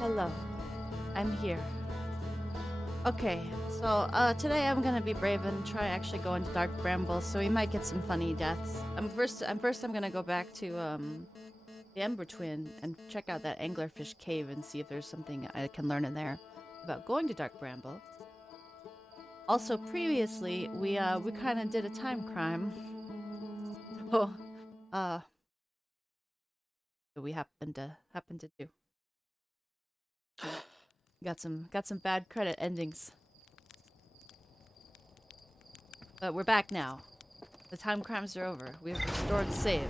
Hello. I'm here. Okay, so today I'm gonna be brave and try actually going to Dark Bramble, so we might get some funny deaths. First I'm gonna go back to the Ember Twin and check out that anglerfish cave and see if there's something I can learn in there about going to Dark Bramble. Also, previously we kind of did a time crime. So that we happened to do. Got some bad credit endings. But we're back now. The time crimes are over. We've restored the save.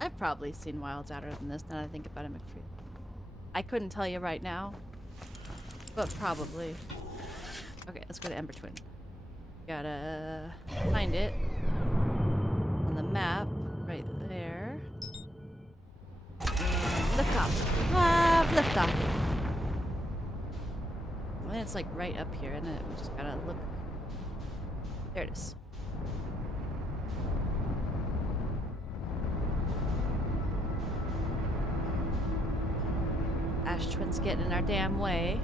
I've probably seen wilds outer than this now that I think about it, McFree. I couldn't tell you right now, but probably. Okay, let's go to Ember Twin. Gotta find it on the map right there. And lift off. Lift off. And then it's like right up here, and then we just gotta look. There it is. Ash Twin's getting in our damn way.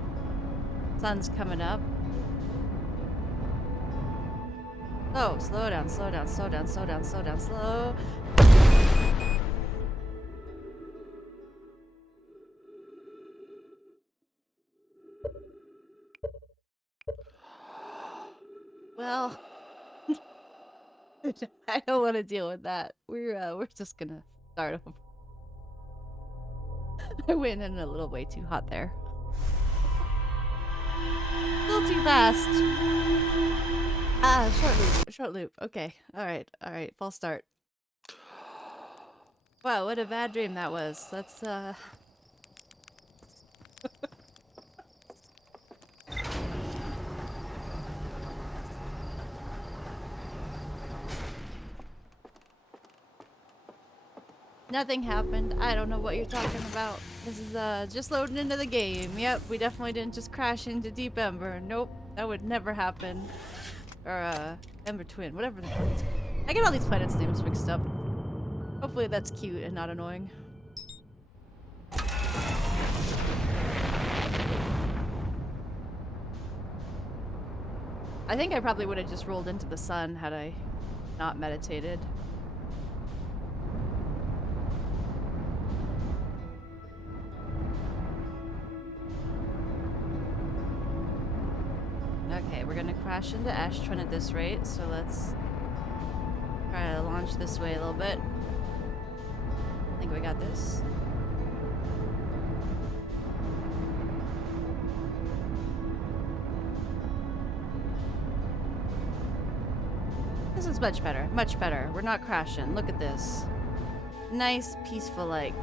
Sun's coming up. Oh, slow down, slow down, slow down, slow down, slow down, slow. Well, I don't want to deal with that. We're just gonna start over. I went in a little way too hot there. A little too fast. Ah, short loop. Okay, all right. False start. Wow, what a bad dream that was. That's Nothing happened. I don't know what you're talking about. This is just loading into the game. Yep, we definitely didn't just crash into Deep Ember. Nope, that would never happen. Or Ember Twin, whatever the fuck it's called. I get all these planets' names mixed up. Hopefully that's cute and not annoying. I think I probably would have just rolled into the sun had I not meditated. Okay, we're gonna crash into Ash Twin at this rate, so let's try to launch this way a little bit. I think we got this. This is much better, much better. We're not crashing. Look at this. Nice, peaceful like.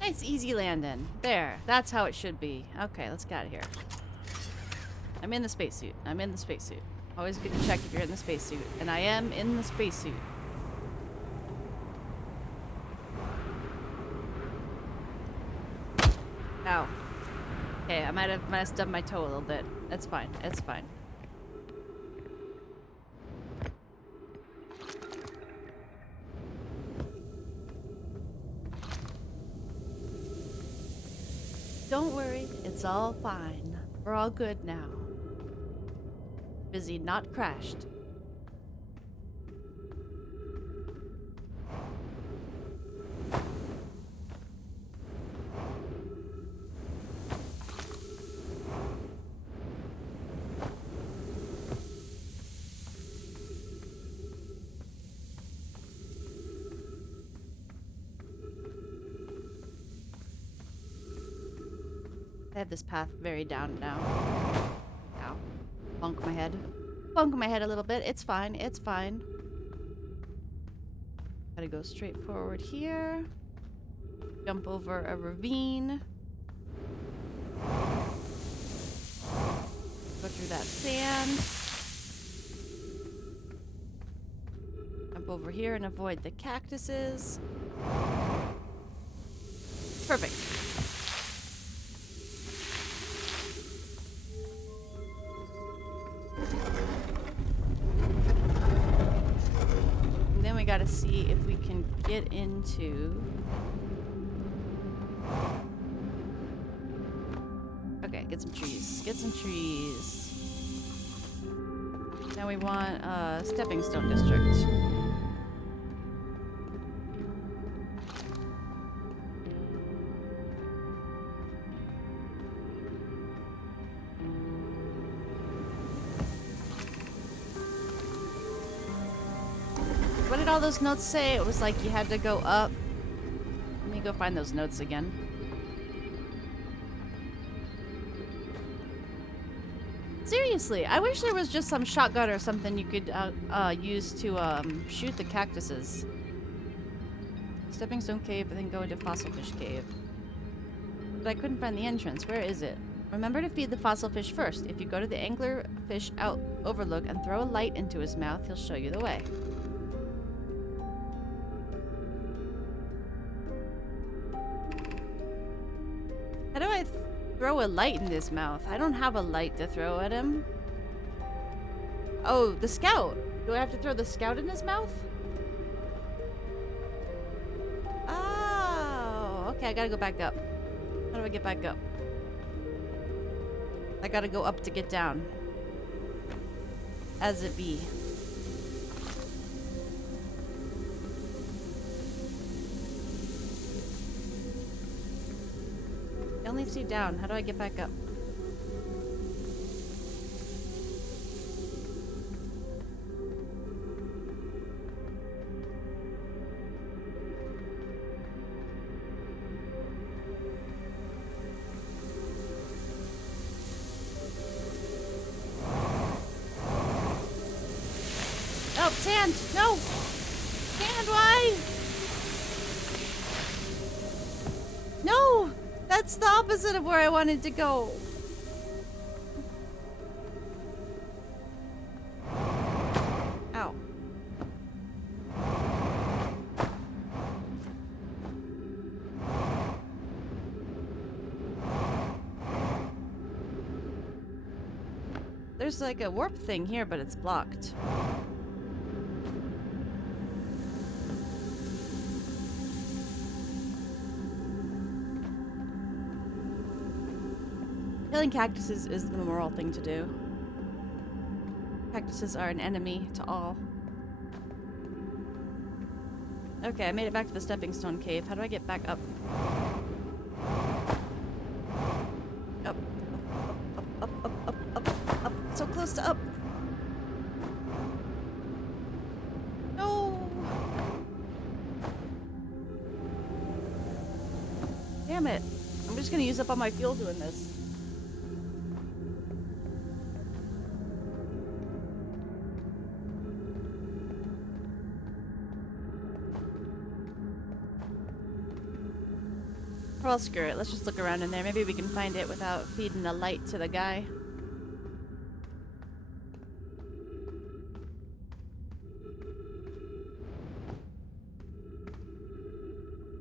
Nice, easy landing. There, that's how it should be. Okay, let's get out of here. I'm in the spacesuit. I'm in the spacesuit. Always good to check if you're in the spacesuit. And I am in the spacesuit. Ow. Okay, I might have stubbed my toe a little bit. That's fine. It's fine. Don't worry, it's all fine. We're all good now. Busy not crashed. I have this path very down now. Ow. Bonk my head. Bonk my head a little bit. It's fine. It's fine. Gotta go straight forward here. Jump over a ravine. through that sand. Jump over here and avoid the cactuses. Perfect. And then we gotta see if we can get into... Okay, get some trees. Get some trees. Now we want a stepping stone district. What did all those notes say? It was like you had to go up. Let me go find those notes again. Seriously, I wish there was just some shotgun or something you could use to shoot the cactuses. Stepping stone cave and then go into fossil fish cave. But I couldn't find the entrance. Where is it? Remember to feed the fossil fish first. If you go to the anglerfish overlook and throw a light into his mouth, he'll show you the way. How do I throw a light in his mouth? I don't have a light to throw at him. Oh, the scout. Do I have to throw the scout in his mouth? Oh, okay, I gotta go back up. How do I get back up? I gotta go up to get down. As it be. I only see down. How do I get back up? Oh, sand! No! Sand, why? No! That's the opposite of where I wanted to go. Ow. There's like a warp thing here, but it's blocked. Killing cactuses is the moral thing to do. Cactuses are an enemy to all. Okay, I made it back to the stepping stone cave. How do I get back up? Up. Up, up, up, up, up, up. So close to up. No! Damn it. I'm just gonna use up all my fuel doing this. Well, screw it. Let's just look around in there. Maybe we can find it without feeding the light to the guy.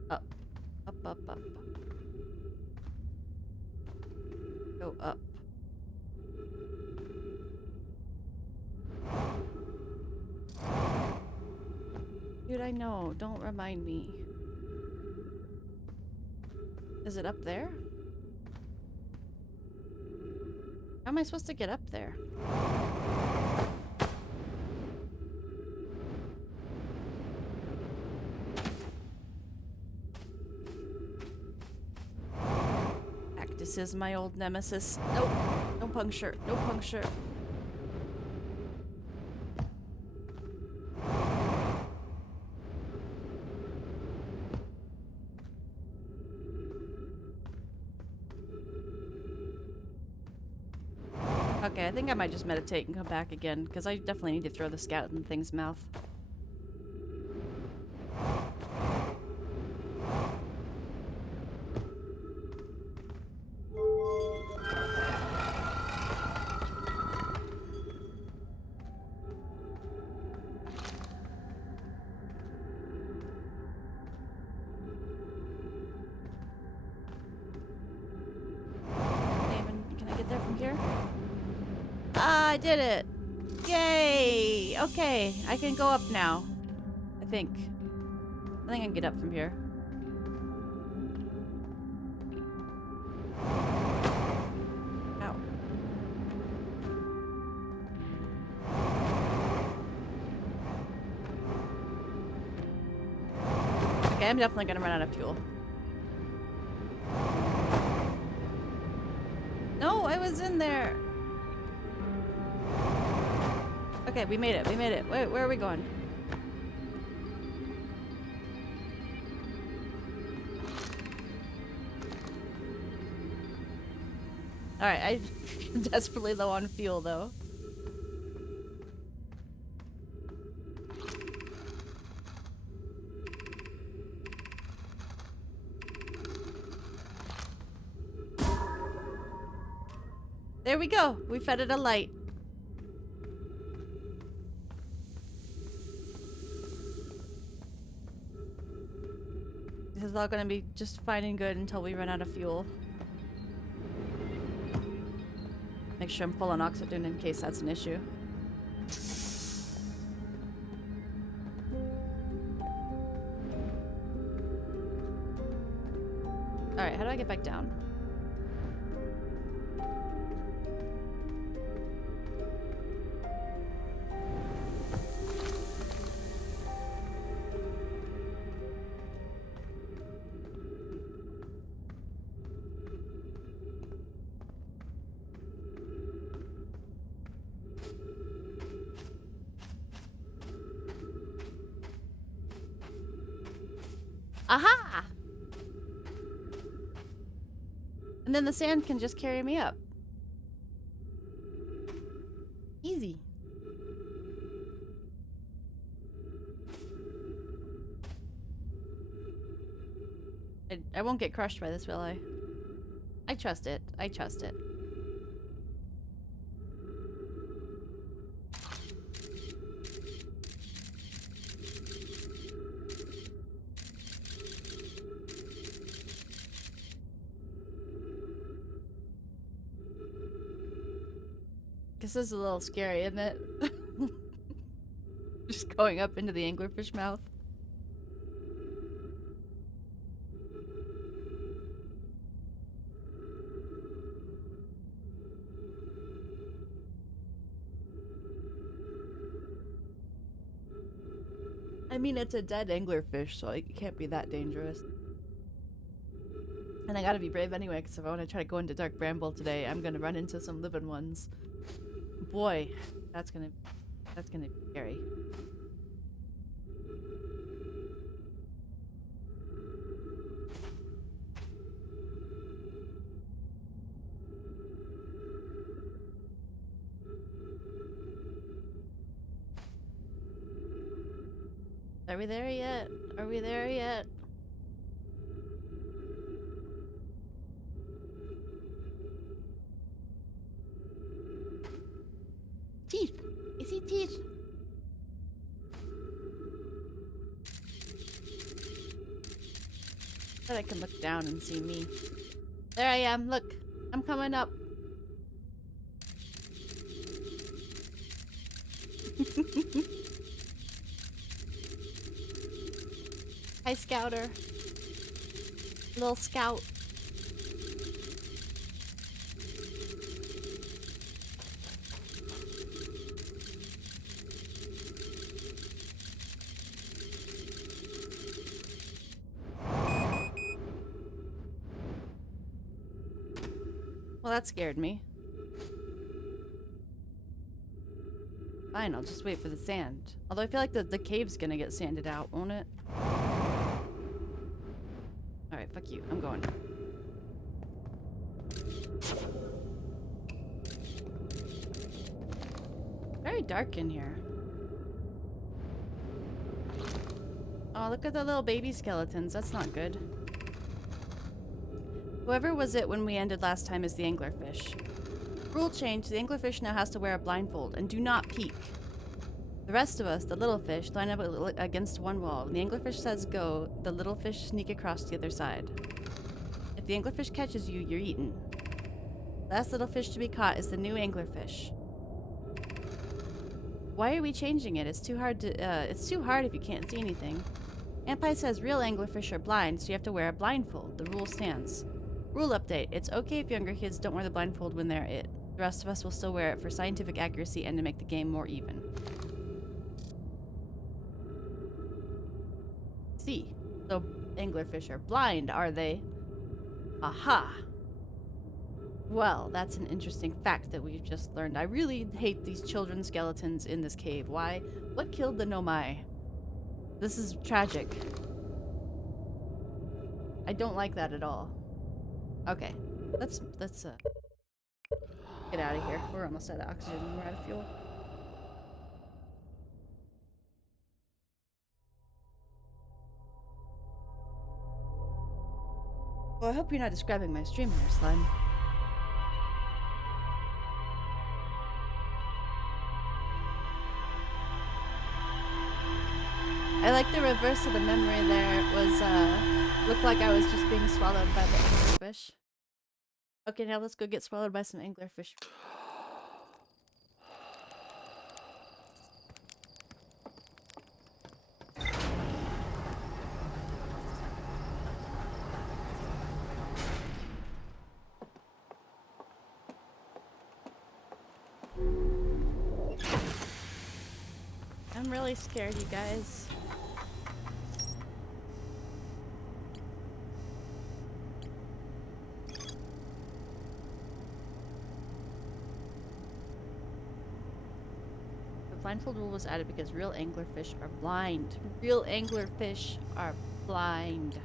Up. Up, up, up. Go up. Dude, I know. Don't remind me. Is it up there? How am I supposed to get up there? Cactus is my old nemesis. Nope. No puncture. No puncture. Okay, I think I might just meditate and come back again, because I definitely need to throw the scout in the thing's mouth. Ah, I did it! Yay! Okay, I can go up now. I think I can get up from here. Ow. Okay, I'm definitely gonna run out of fuel. No, I was in there! Okay, we made it, we made it. Wait, where are we going? Alright, I'm desperately low on fuel though. There we go! We fed it a light. This is all gonna be just fine and good until we run out of fuel. Make sure I'm full on oxygen in case that's an issue. Alright, how do I get back down? Aha! And then the sand can just carry me up. Easy. I won't get crushed by this, will I? I trust it. I trust it. This is a little scary, isn't it? Just going up into the anglerfish mouth. I mean, it's a dead anglerfish, so it can't be that dangerous. And I gotta be brave anyway, because if I want to try to go into Dark Bramble today, I'm gonna run into some living ones. Boy, that's gonna be scary. Are we there yet? Are we there yet? Teeth! I see teeth! I bet I can look down and see me. There I am, look! I'm coming up! Hi, Scouter. Little scout. Well, that scared me. Fine, I'll just wait for the sand. Although I feel like the cave's gonna get sanded out, won't it? Alright, fuck you. I'm going. Very dark in here. Oh, look at the little baby skeletons. That's not good. Whoever was it when we ended last time is the anglerfish. Rule change, the anglerfish now has to wear a blindfold, and do not peek. The rest of us, the little fish, line up against one wall. When the anglerfish says go, the little fish sneak across to the other side. If the anglerfish catches you, you're eaten. Last little fish to be caught is the new anglerfish. Why are we changing it? It's too hard to, it's too hard if you can't see anything. Ampi says real anglerfish are blind, so you have to wear a blindfold. The rule stands. Rule update. It's okay if younger kids don't wear the blindfold when they're it. The rest of us will still wear it for scientific accuracy and to make the game more even. See. So anglerfish are blind, are they? Aha! Well, that's an interesting fact that we've just learned. I really hate these children skeletons in this cave. Why? What killed the Nomai? This is tragic. I don't like that at all. Okay. Let's get out of here. We're almost out of oxygen and we're out of fuel. Well, I hope you're not describing my stream here, Slime. I like the reverse of the memory there. It was, looked like I was just being swallowed by the anglerfish. Okay, now let's go get swallowed by some anglerfish. I'm really scared, you guys. The blindfold rule was added because real anglerfish are blind. Real anglerfish are blind.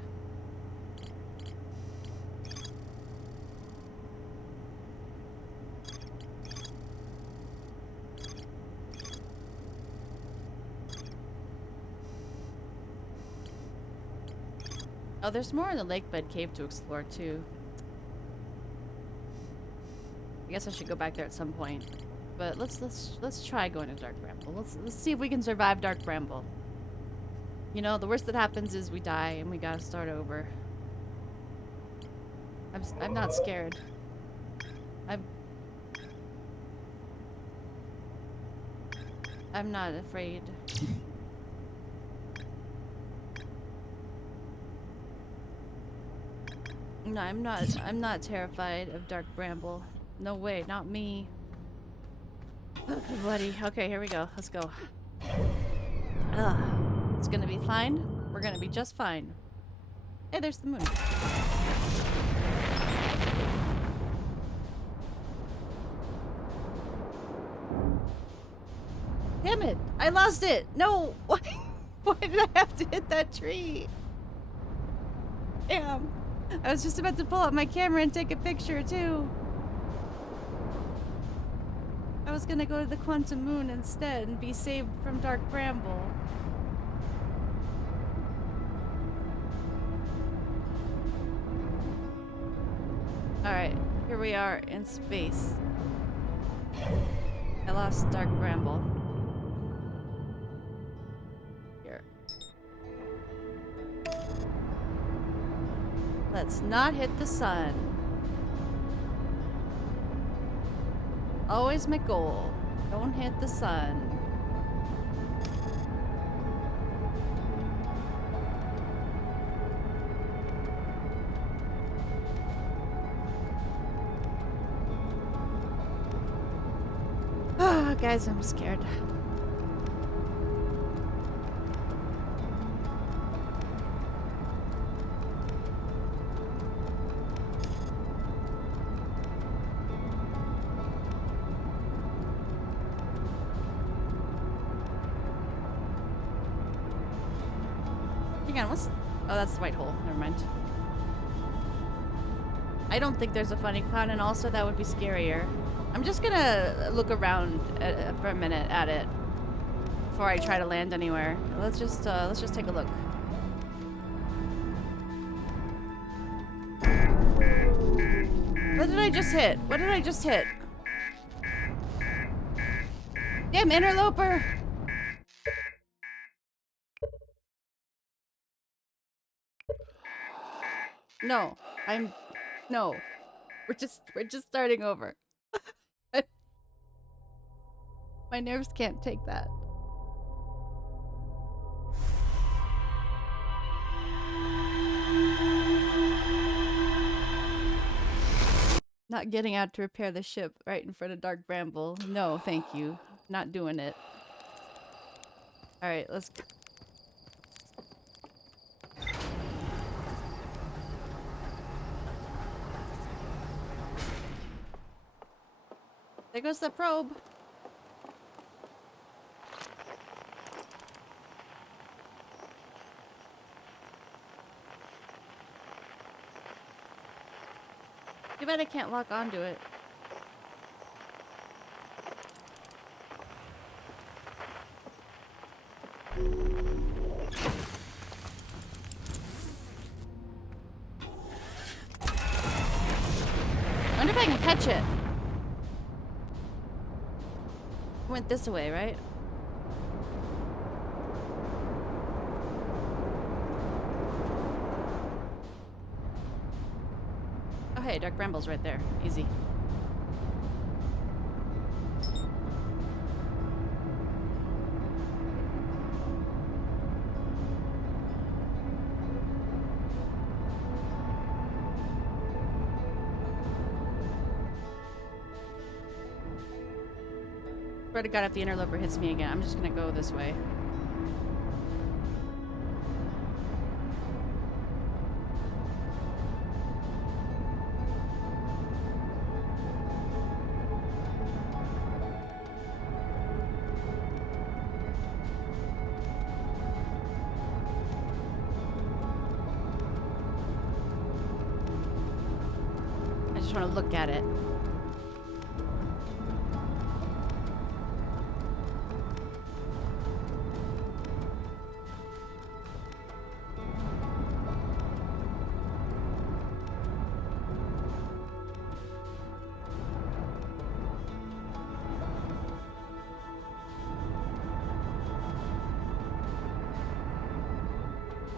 Oh, there's more in the lake bed cave to explore too. I guess I should go back there at some point. But let's try going to Dark Bramble. Let's see if we can survive Dark Bramble. You know, the worst that happens is we die and we gotta start over. I'm not scared. I'm not afraid. No, I'm not terrified of Dark Bramble. No way, not me. Okay, buddy. Okay, here we go. Let's go. It's gonna be fine. We're gonna be just fine. Hey, there's the moon. Damn it! I lost it! No! Why did I have to hit that tree? Damn. I was just about to pull out my camera and take a picture, too. I was gonna go to the Quantum Moon instead and be saved from Dark Bramble. Alright, here we are in space. I lost Dark Bramble. Here. Let's not hit the sun. Always my goal. Don't hit the sun. Oh, guys, I'm scared. Hang on, what's... Oh, that's the white hole. Never mind. I don't think there's a funny clown, and also that would be scarier. I'm just gonna look around for a minute at it before I try to land anywhere. Let's just take a look. What did I just hit? What did I just hit? Damn interloper! No, no. We're just starting over. My nerves can't take that. Not getting out to repair the ship right in front of Dark Bramble. No, thank you. Not doing it. Alright, let's... There goes the probe. Too bad I can't lock onto it. I wonder if I can catch it. Went this way, right? Oh hey, Dark Bramble's right there. Easy. Swear to God, if the interloper hits me again, I'm just gonna go this way. I just want to look at it.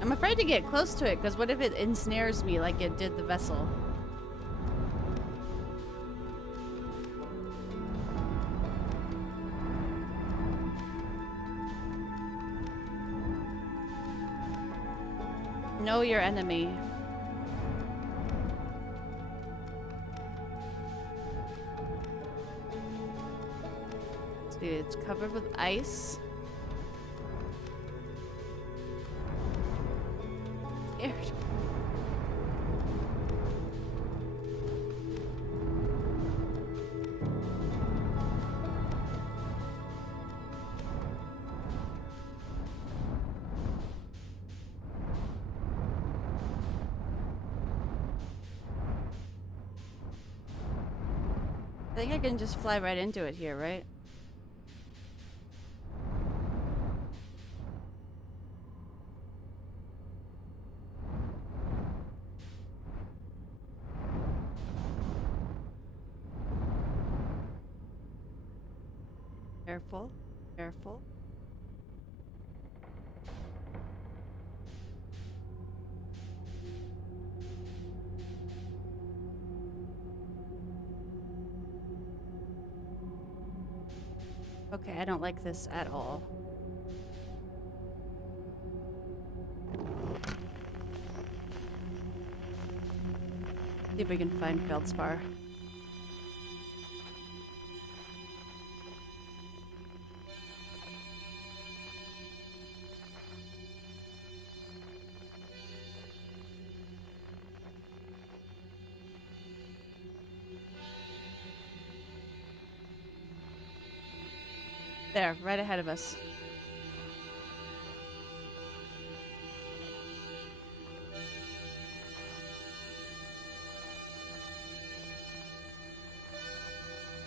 I'm afraid to get close to it, because what if it ensnares me like it did the vessel? Know your enemy. See, it's covered with ice. Scared. I think I can just fly right into it here, right? Careful, careful. Okay, I don't like this at all. See if we can find feldspar. There, right ahead of us.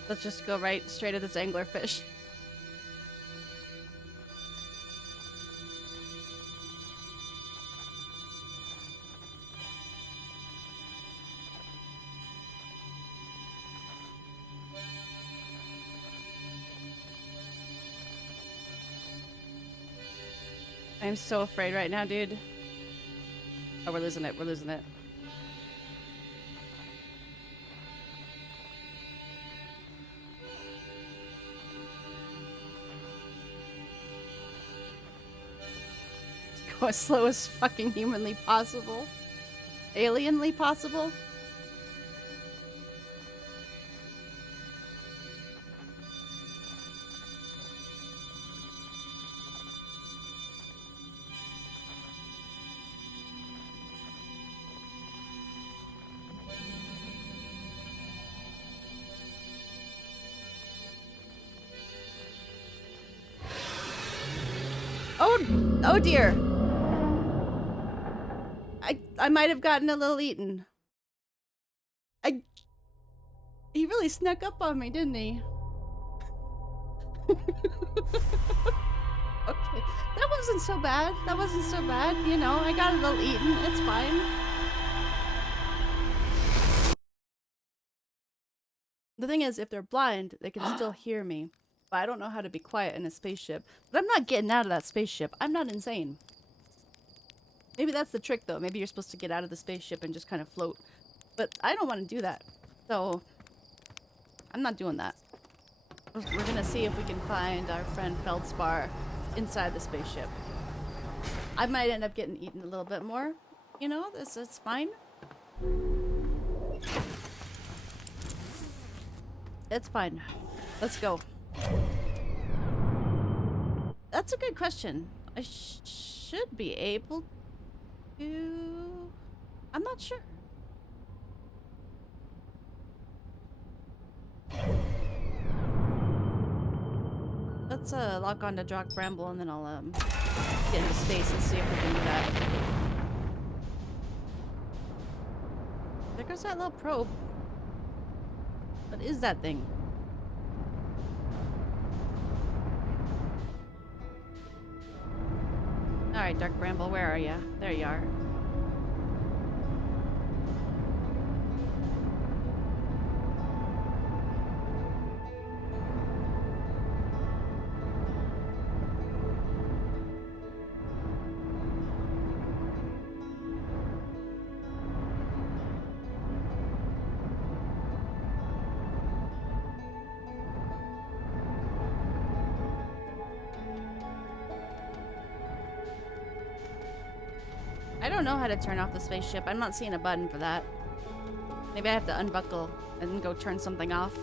Let's just go right straight at this anglerfish. I'm so afraid right now, dude. Oh, we're losing it. We're losing it. go as slow as fucking humanly possible. Alienly possible? Oh dear. I might have gotten a little eaten. He really snuck up on me, didn't he? Okay. That wasn't so bad. That wasn't so bad. You know, I got a little eaten. It's fine. The thing is, if they're blind, they can still hear me. But I don't know how to be quiet in a spaceship. But I'm not getting out of that spaceship. I'm not insane. Maybe that's the trick, though. Maybe you're supposed to get out of the spaceship and just kind of float. But I don't want to do that. So, I'm not doing that. We're gonna see if we can find our friend Feldspar inside the spaceship. I might end up getting eaten a little bit more. You know, it's fine. It's fine. Let's go. That's a good question. I should be able to... I'm not sure. Let's lock on to Dark Bramble and then I'll get into space and see if we can do that. There goes that little probe. What is that thing? Alright, Dark Bramble, where are ya? There you are. I don't know how to turn off the spaceship. I'm not seeing a button for that. Maybe I have to unbuckle and go turn something off.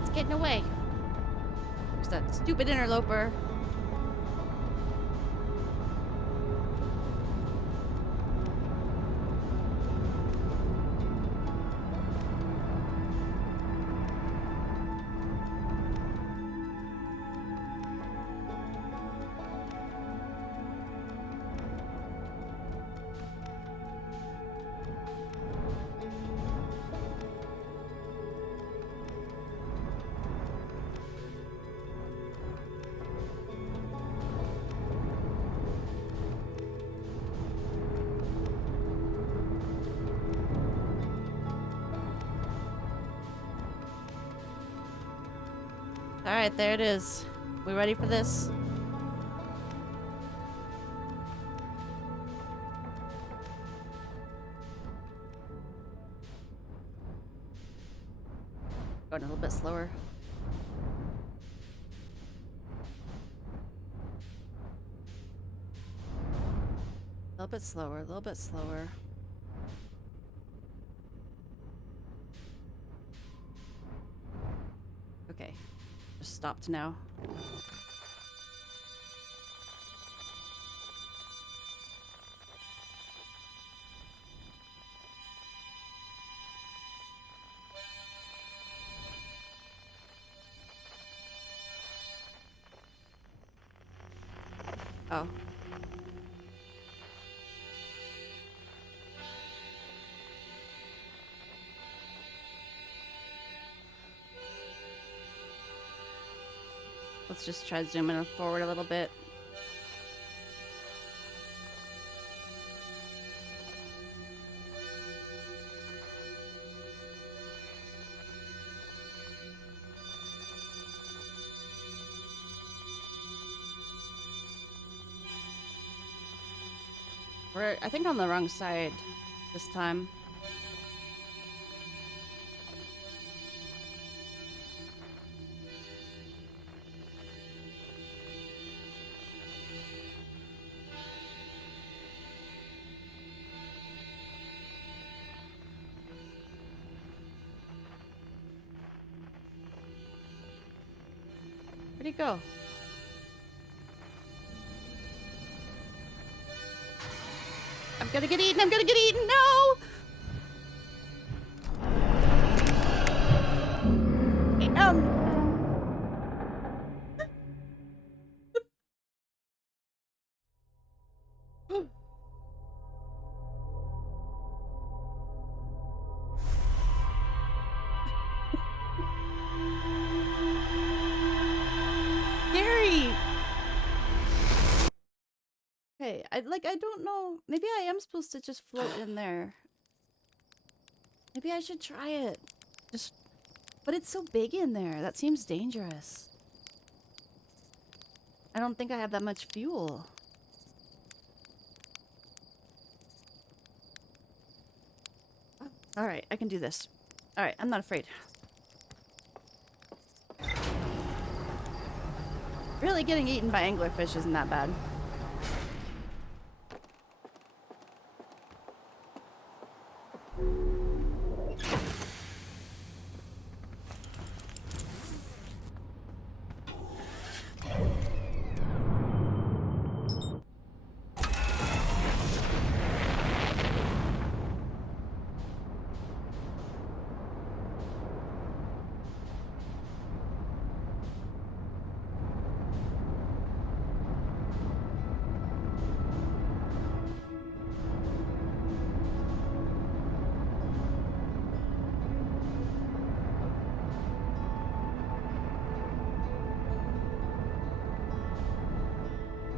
It's getting away. There's that stupid interloper. Alright, there it is. We ready for this? Going a little bit slower. A little bit slower, a little bit slower. Okay. Just stopped now. Oh. Let's just try zooming forward a little bit. We're, I think, on the wrong side this time. Where'd he go? I'm gonna get eaten! I'm gonna get eaten! No! Scary! Okay, I don't know. Maybe I am supposed to just float in there. Maybe I should try it. But it's so big in there. That seems dangerous. I don't think I have that much fuel. Alright, I can do this. Alright, I'm not afraid. Really, getting eaten by anglerfish isn't that bad.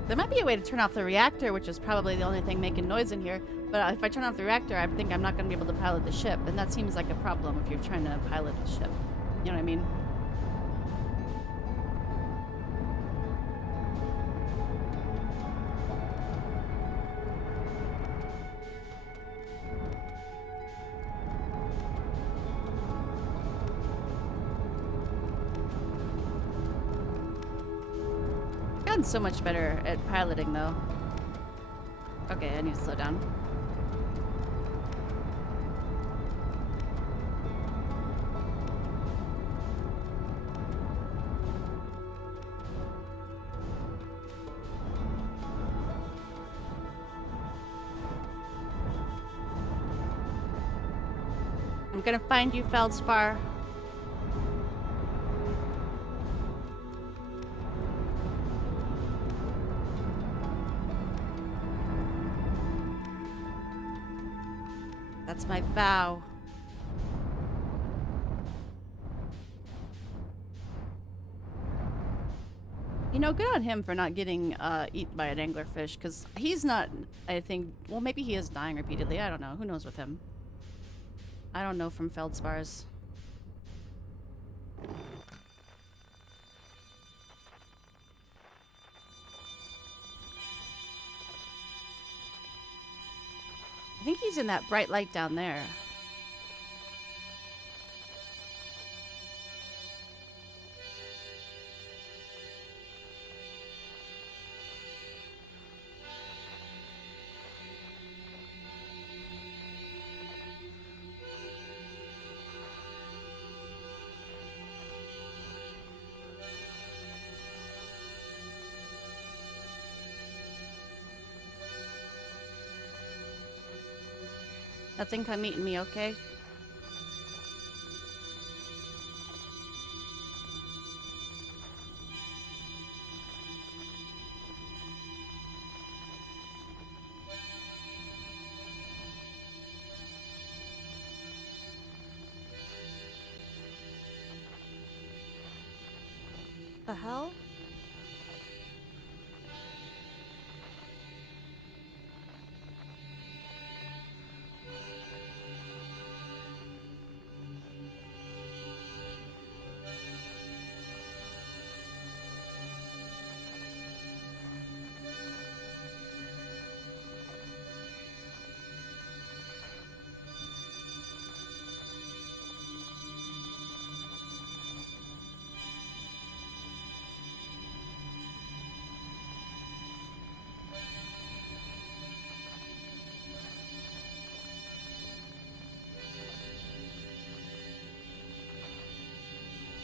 There might be a way to turn off the reactor, which is probably the only thing making noise in here. But if I turn off the reactor, I think I'm not going to be able to pilot the ship. And that seems like a problem if you're trying to pilot the ship. You know what I mean? I've gotten so much better at piloting, though. Okay, I need to slow down. I'm gonna find you, Feldspar. That's my vow. You know, good on him for not getting eaten by an anglerfish, because he's not, I think, well, maybe he is dying repeatedly. I don't know. Who knows with him? I don't know from Feldspars. I think he's in that bright light down there. Nothing come eating me, okay? The hell?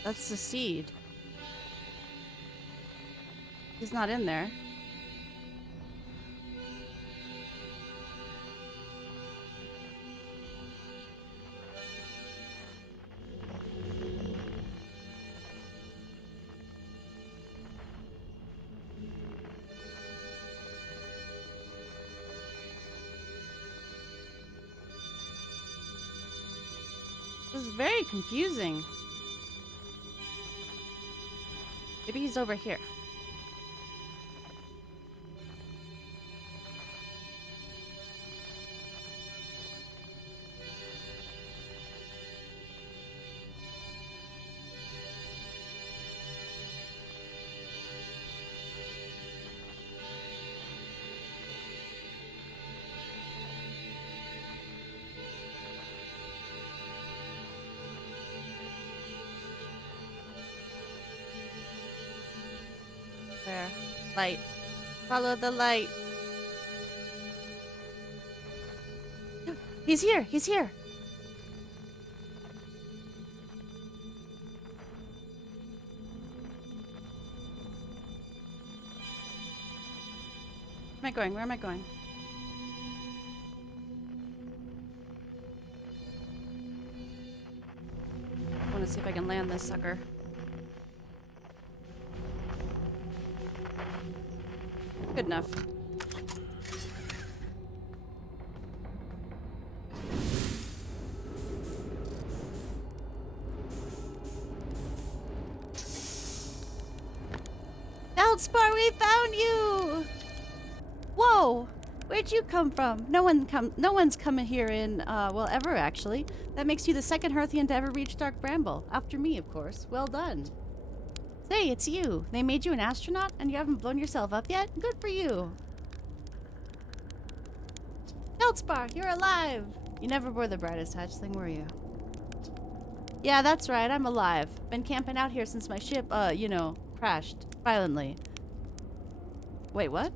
That's the seed. He's not in there. This is very confusing. Maybe he's over here. There. Light. Follow the light. He's here! He's here! Where am I going? Where am I going? I want to see if I can land this sucker. Good enough. Feldspar, we found you! Whoa! Where'd you come from? No one's coming here in well, ever actually. That makes you the second Hearthian to ever reach Dark Bramble. After me, of course. Well done. Say, it's you. They made you an astronaut and you haven't blown yourself up yet? Good for you. Feldspar, you're alive! You never were the brightest hatchling, were you? Yeah, that's right, I'm alive. Been camping out here since my ship, crashed. Violently. Wait, what?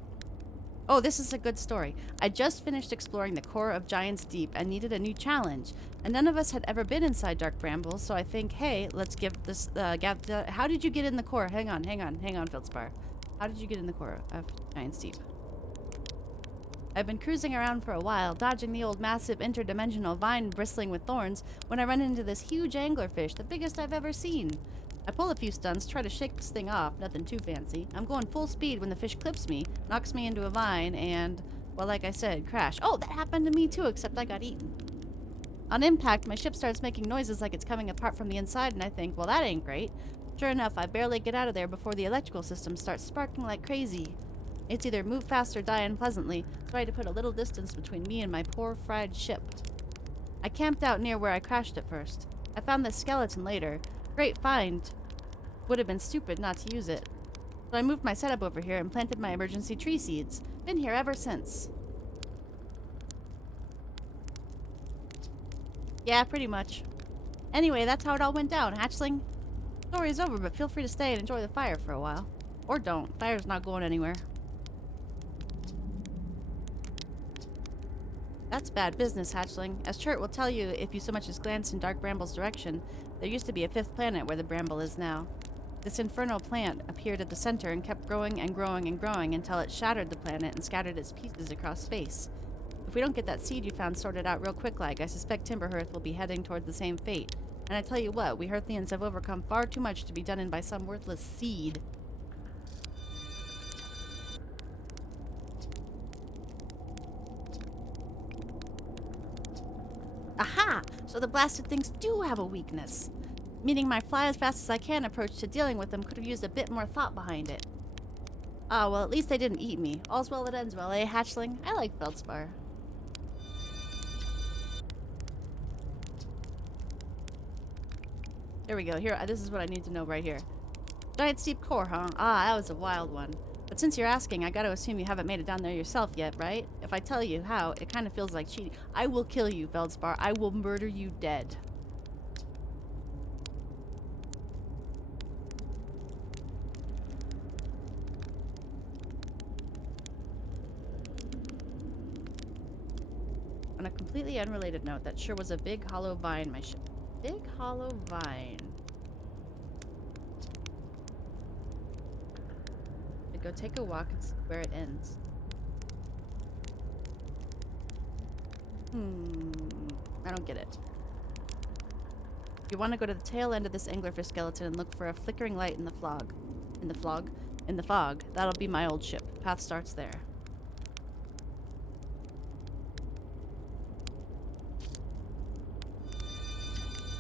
Oh, this is a good story. I just finished exploring the core of Giant's Deep and needed a new challenge. And none of us had ever been inside Dark Bramble, so I think, hey, let's give this, how did you get in the core? Hang on, Feldspar. How did you get in the core of Giant's Deep? I've been cruising around for a while, dodging the old massive interdimensional vine bristling with thorns, when I run into this huge anglerfish, the biggest I've ever seen. I pull a few stunts, try to shake this thing off, nothing too fancy. I'm going full speed when the fish clips me, knocks me into a vine, and, well, like I said, crash. Oh, that happened to me too, except I got eaten. On impact, my ship starts making noises like it's coming apart from the inside, and I think, well, that ain't great. Sure enough, I barely get out of there before the electrical system starts sparking like crazy. It's either move fast or die unpleasantly, so I had to put a little distance between me and my poor fried ship. I camped out near where I crashed at first. I found this skeleton later. Great find. Would have been stupid not to use it. So I moved my setup over here and planted my emergency tree seeds. Been here ever since. Yeah, pretty much. Anyway, that's how it all went down, hatchling. Story's over, but feel free to stay and enjoy the fire for a while. Or don't. Fire's not going anywhere. That's bad business, hatchling. As Chert will tell you if you so much as glance in Dark Bramble's direction, there used to be a fifth planet where the Bramble is now. This infernal plant appeared at the center and kept growing and growing and growing until it shattered the planet and scattered its pieces across space. If we don't get that seed you found sorted out real quick I suspect Timberhearth will be heading toward the same fate. And I tell you what, we Hearthians have overcome far too much to be done in by some worthless seed. Aha! So the blasted things do have a weakness. Meaning my fly as fast as I can approach to dealing with them could have used a bit more thought behind it. Ah, well, at least they didn't eat me. All's well that ends well, eh, hatchling? I like Feldspar. There we go. Here, this is what I need to know right here. Giant steep core, huh? Ah, that was a wild one. But since you're asking, I gotta assume you haven't made it down there yourself yet, right? If I tell you how, it kind of feels like cheating. I will kill you, Feldspar. I will murder you dead. On a completely unrelated note, that sure was a big hollow vine, my ship. Big hollow vine. go take a walk and see where it ends. I don't get it. You want to go to the tail end of this anglerfish skeleton and look for a flickering light in the fog. In the fog. That'll be my old ship. Path starts there.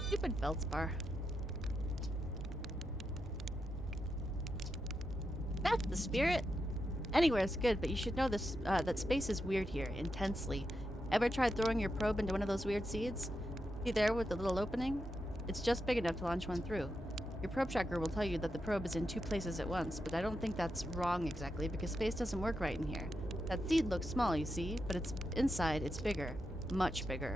Stupid feldspar. That's the spirit. Anywhere's good, but you should know this that space is weird here, intensely. Ever tried throwing your probe into one of those weird seeds? See there with the little opening? It's just big enough to launch one through. Your probe tracker will tell you that the probe is in 2 places at once, but I don't think that's wrong exactly, because space doesn't work right in here. That seed looks small, you see, but it's inside it's bigger. Much bigger.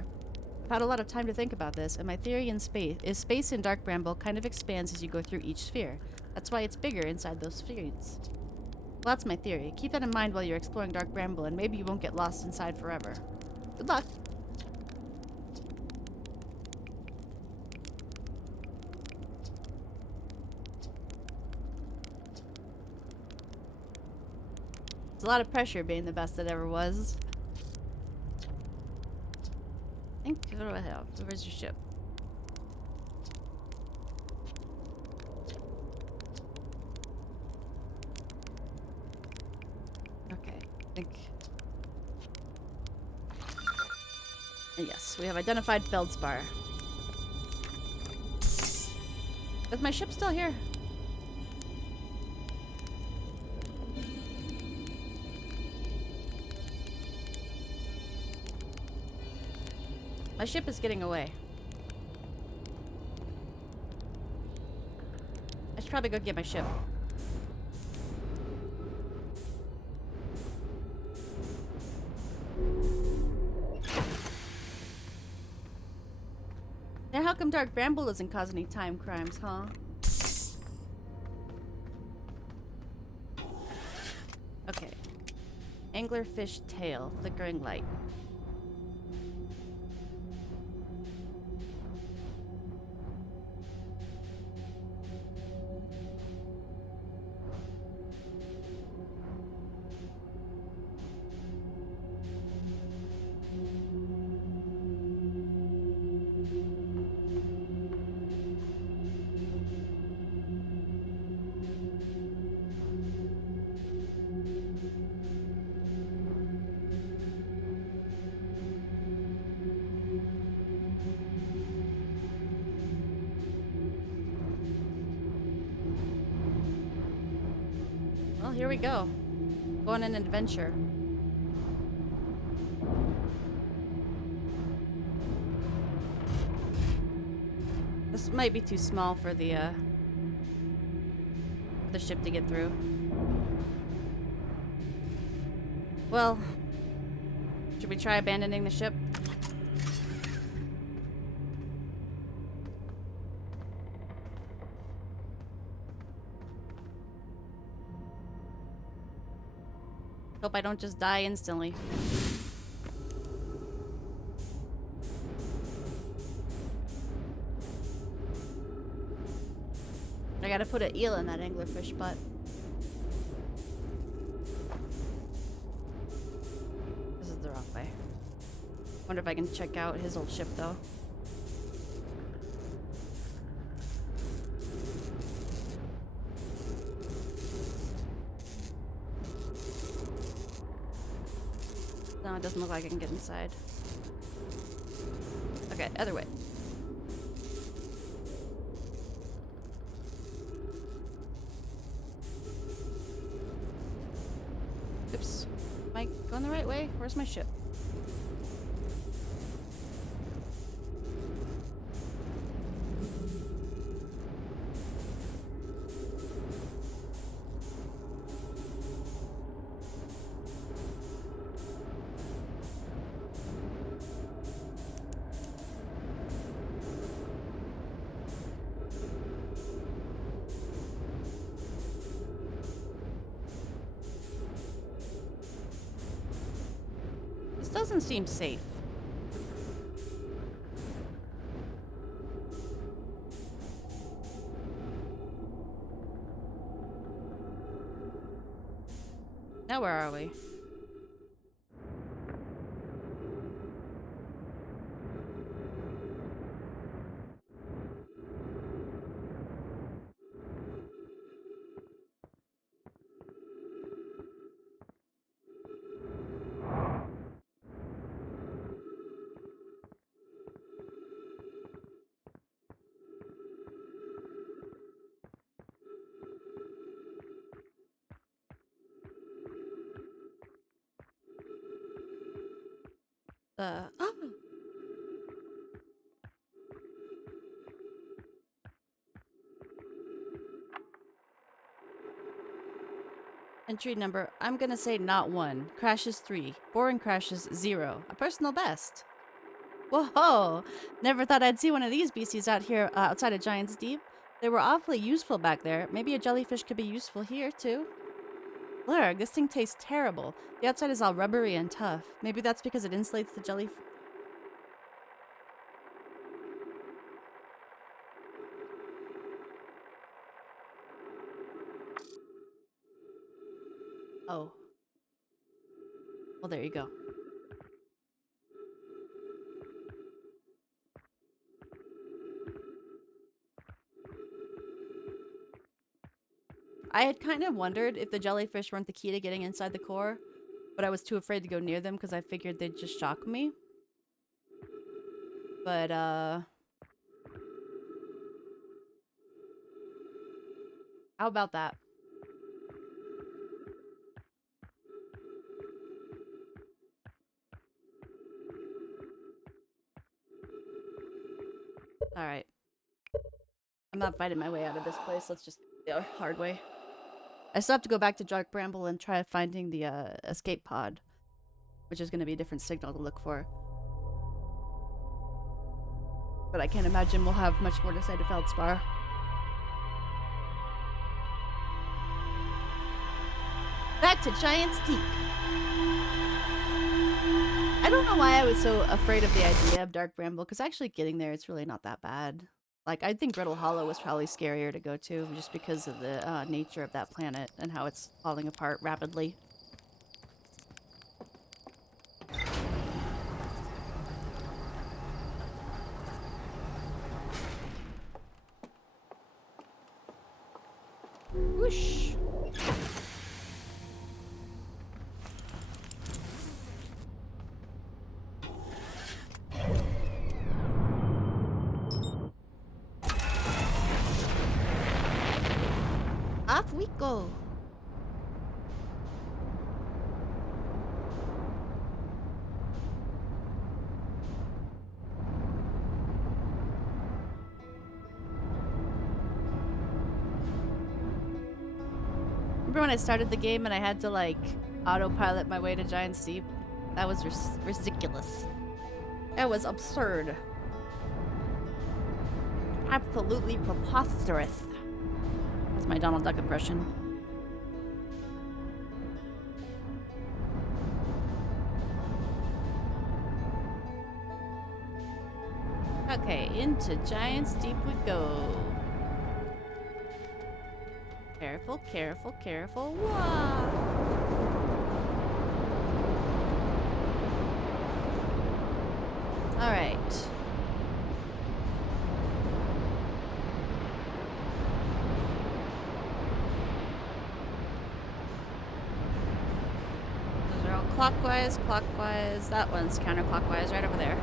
I've had a lot of time to think about this, and my theory in space in Dark Bramble kind of expands as you go through each sphere. That's why it's bigger inside those spheres. Well, that's my theory. Keep that in mind while you're exploring Dark Bramble, and maybe you won't get lost inside forever. Good luck! It's a lot of pressure being the best it ever was. What do I have? Where's your ship? Okay, I think... Yes, we have identified feldspar. Is my ship still here? My ship is getting away. I should probably go get my ship. Now how come Dark Bramble doesn't cause any time crimes, huh? Okay. Anglerfish tail, flickering light. Well, here we go. Go on an adventure. This might be too small for the ship to get through. Well, should we try abandoning the ship? Hope I don't just die instantly. I gotta put an eel in that anglerfish butt. This is the wrong way. Wonder if I can check out his old ship though. No, it doesn't look like I can get inside. Okay, other way. Oops. Am I going the right way? Where's my ship? This doesn't seem safe. Now where are we? Oh! Entry number, I'm gonna say not 1. Crashes 3. Boring crashes 0. A personal best. Whoa! Never thought I'd see one of these beasties out here outside of Giant's Deep. They were awfully useful back there. Maybe a jellyfish could be useful here, too. Blurg, this thing tastes terrible. The outside is all rubbery and tough. Maybe that's because it insulates the jellyfish. Oh. Well, there you go. I had kind of wondered if the jellyfish weren't the key to getting inside the core, but I was too afraid to go near them because I figured they'd just shock me. But, how about that? Alright. I'm not fighting my way out of this place. Let's just go the hard way. I still have to go back to Dark Bramble and try finding the escape pod, which is going to be a different signal to look for. But I can't imagine we'll have much more to say to Feldspar. Back to Giant's Deep. I don't know why I was so afraid of the idea of Dark Bramble, because actually getting there, it's really not that bad. Like, I think Brittle Hollow was probably scarier to go to, just because of the nature of that planet and how it's falling apart rapidly. Whoosh! Off we go. Remember when I started the game and I had to like autopilot my way to Giant's Deep? That was ridiculous. That was absurd. Absolutely preposterous. That's my Donald Duck impression. Okay, into Giant's Deep we go. Careful, careful, careful. Whoa! All right. Those are all clockwise, clockwise. That one's counterclockwise right over there.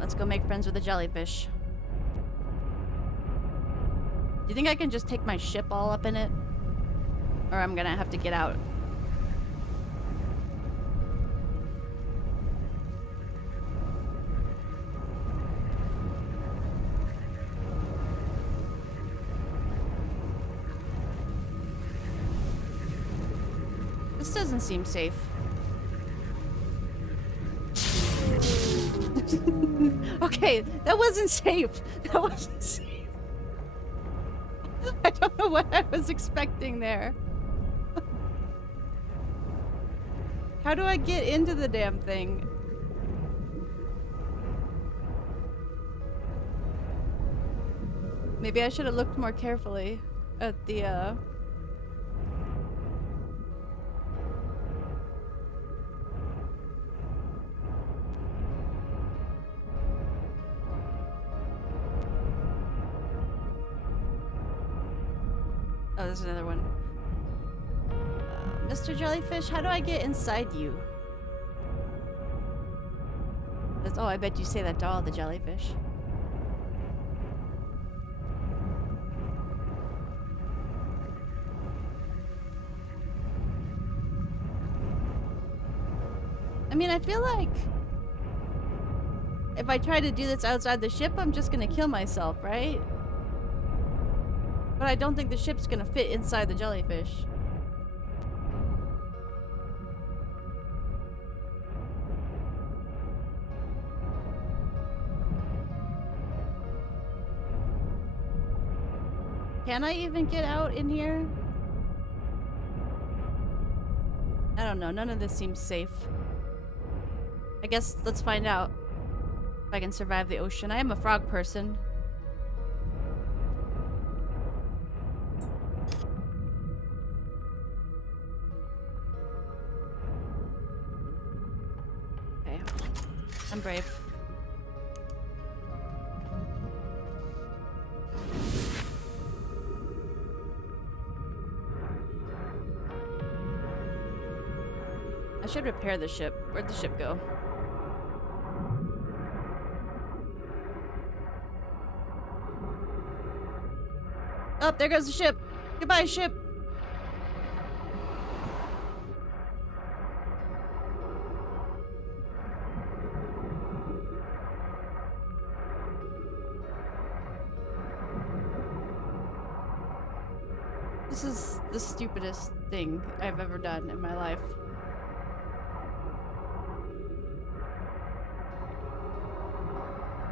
Let's go make friends with the jellyfish. Do you think I can just take my ship all up in it? Or I'm gonna have to get out? This doesn't seem safe. Okay, that wasn't safe. That wasn't safe. I don't know what I was expecting there. How do I get into the damn thing? Maybe I should have looked more carefully at the, Oh, there's another one. Mr. Jellyfish, how do I get inside you? Oh, I bet you say that to all the jellyfish. I mean, I feel like if I try to do this outside the ship, I'm just gonna kill myself, right? But I don't think the ship's gonna fit inside the jellyfish. Can I even get out in here? I don't know. None of this seems safe. I guess let's find out if I can survive the ocean. I am a frog person. Okay. I'm brave. I should repair the ship. Where'd the ship go? Oh, there goes the ship. Goodbye, ship. This is the stupidest thing I've ever done in my life.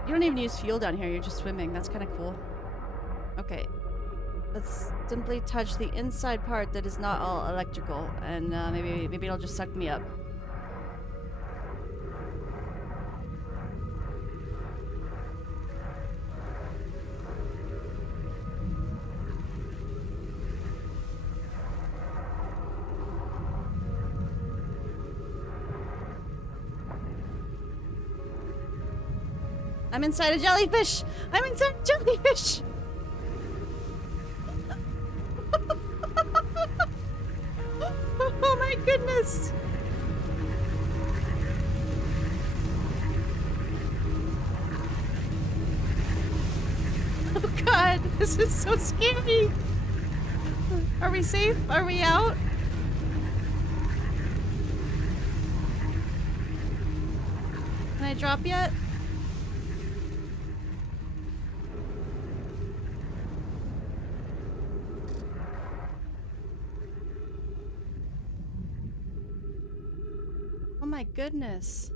You don't even use fuel down here, you're just swimming. That's kind of cool. Okay. Let's simply touch the inside part that is not all electrical, and maybe it'll just suck me up. I'm inside a jellyfish! I'm inside a jellyfish! Oh my goodness! Oh god, this is so scary! Are we safe? Are we out? Can I drop yet? Oh my goodness.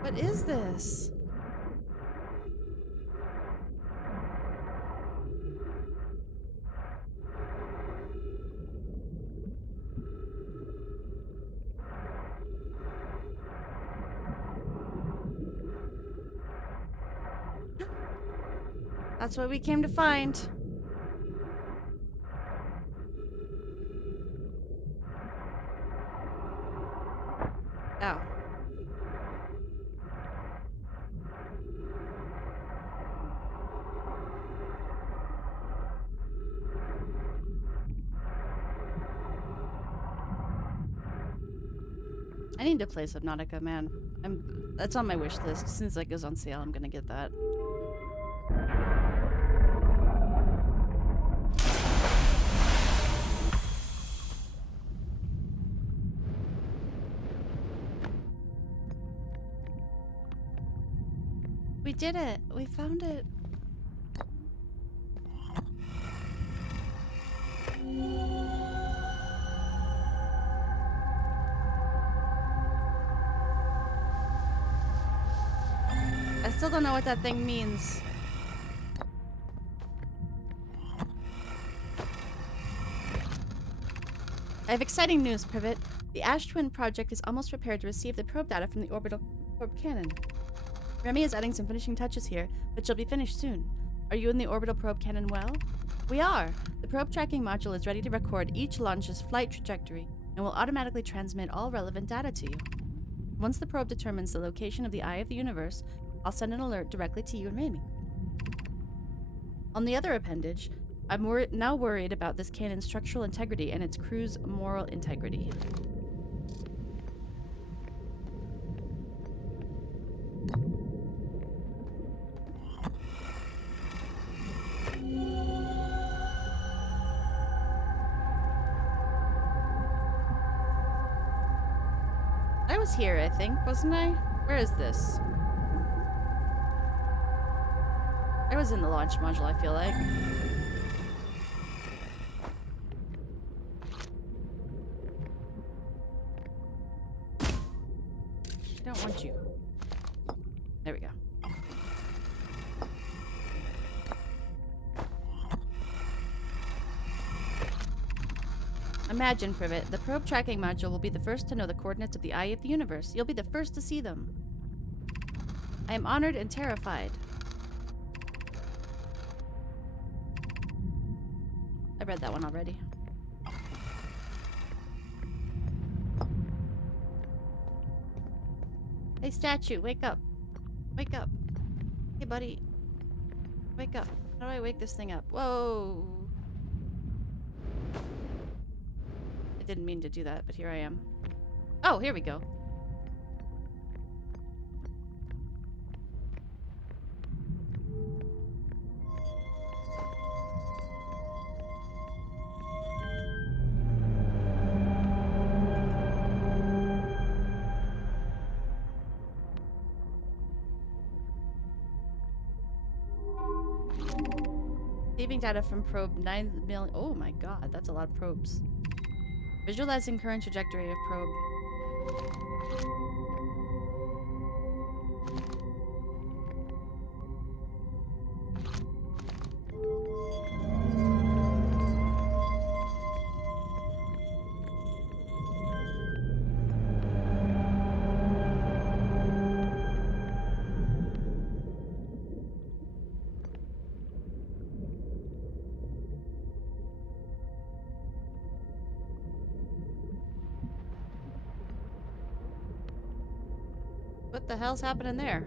What is this? That's what we came to find. Ow. I need to play Subnautica, man. That's on my wish list. As soon as that goes on sale, I'm gonna get that. We did it! We found it! I still don't know what that thing means. I have exciting news, Privet. The Ash Twin project is almost prepared to receive the probe data from the orbital probe cannon. Remy is adding some finishing touches here, but she'll be finished soon. Are you in the orbital probe cannon well? We are! The probe tracking module is ready to record each launch's flight trajectory and will automatically transmit all relevant data to you. Once the probe determines the location of the Eye of the Universe, I'll send an alert directly to you and Remy. On the other appendage, I'm now worried about this cannon's structural integrity and its crew's moral integrity. I was here, I think, wasn't I? Where is this? I was in the launch module, I feel like. I don't want you. There we go. Imagine, Privet, the probe tracking module will be the first to know the coordinates of the Eye of the Universe. You'll be the first to see them. I am honored and terrified. I read that one already. Hey, statue, wake up. Wake up. Hey, buddy. Wake up. How do I wake this thing up? Whoa. I didn't mean to do that, but here I am. Oh, here we go. Receiving data from probe 9 million. Oh my god, that's a lot of probes. Visualizing current trajectory of probe. What the hell's happening there?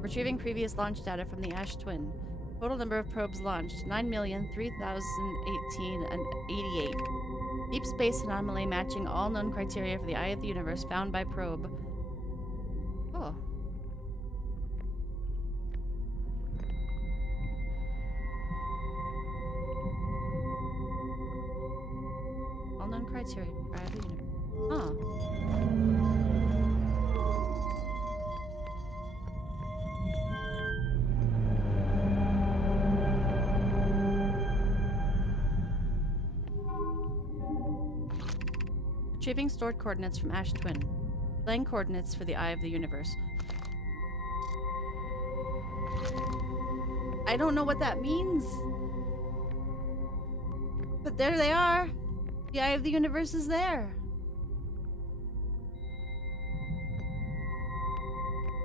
Retrieving previous launch data from the Ash Twin. Total number of probes launched, 9,003,018 and 88. Deep space anomaly matching all known criteria for the Eye of the Universe found by probe. Oh. All known criteria for Eye of the Universe. Huh. Retrieving stored coordinates from Ash Twin. Playing coordinates for the Eye of the Universe. I don't know what that means. But there they are. The Eye of the Universe is there.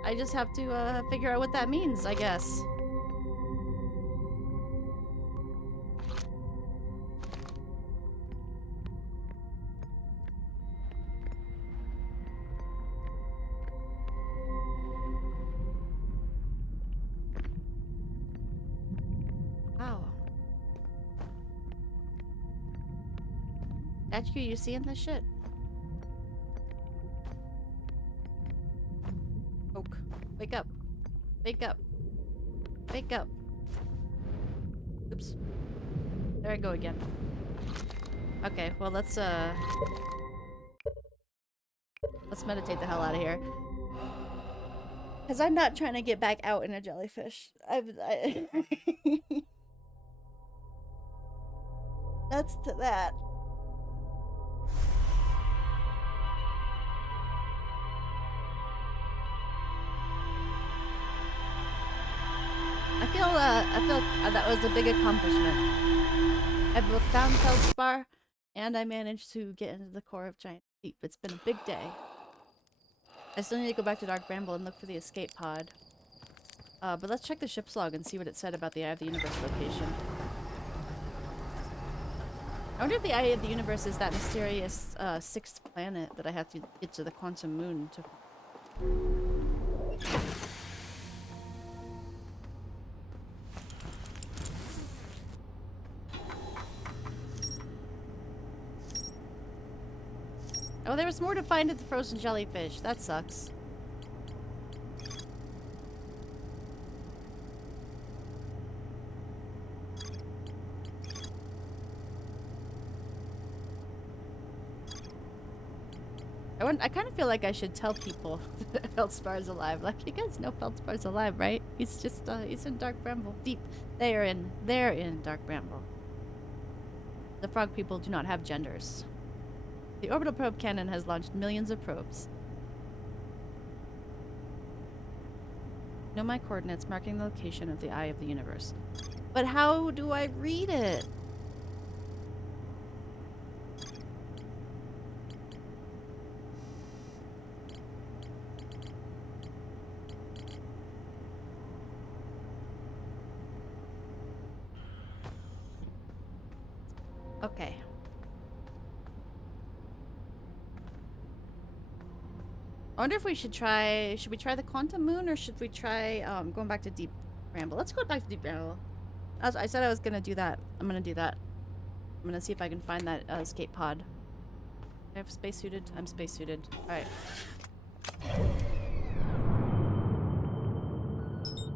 I just have to figure out what that means, I guess. HQ, you seeing this shit? Oak. Wake up. Wake up. Wake up. Oops. There I go again. Okay, well let's meditate the hell out of here. Cause I'm not trying to get back out in a jellyfish. That's to that. I feel that was a big accomplishment. I both found feldspar, and I managed to get into the core of Giant Deep. It's been a big day. I still need to go back to Dark Bramble and look for the escape pod. But let's check the ship's log and see what it said about the Eye of the Universe location. I wonder if the Eye of the Universe is that mysterious sixth planet that I have to get to the quantum moon to... Oh, there was more to find at the frozen jellyfish. That sucks. I kind of feel like I should tell people that Feldspar's alive. Like, you guys know Feldspar's alive, right? He's just, he's in Dark Bramble. Deep. They're in Dark Bramble. The frog people do not have genders. The orbital probe cannon has launched millions of probes. Know my coordinates marking the location of the Eye of the Universe. But how do I read it? Okay. I wonder if we should try... Should we try the quantum moon, or should we try going back to Deep Bramble? Let's go back to Deep Bramble. I said I was gonna do that. I'm gonna do that. I'm gonna see if I can find that escape pod. I have spacesuited. I'm spacesuited. Alright.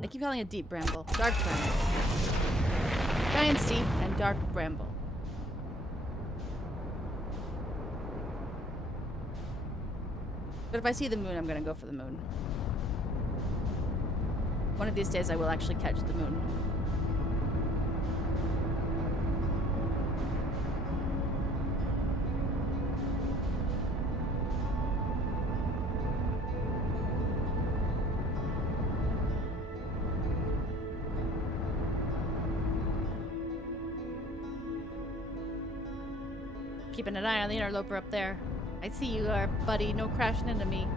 I keep calling it Deep Bramble. Dark Bramble. Giant Sea and Dark Bramble. But if I see the moon, I'm gonna go for the moon. One of these days I will actually catch the moon. Keeping an eye on the interloper up there. I see you are, buddy. No crashing into me.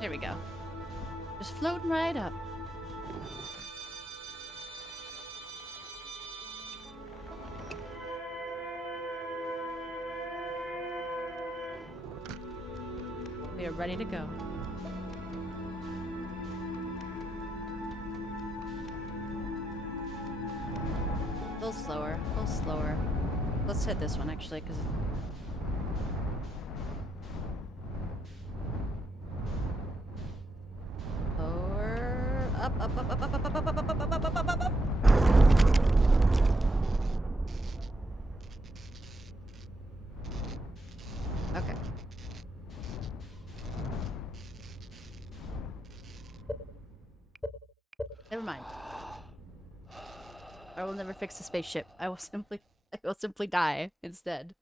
There we go. Just floating right up. We are ready to go. A little slower, a little slower. Let's hit this one actually, because up, up, up, up, up, up, up, up, up, up, up, up, up, up, up. Okay. Never mind. I will never fix the spaceship. I will simply die instead.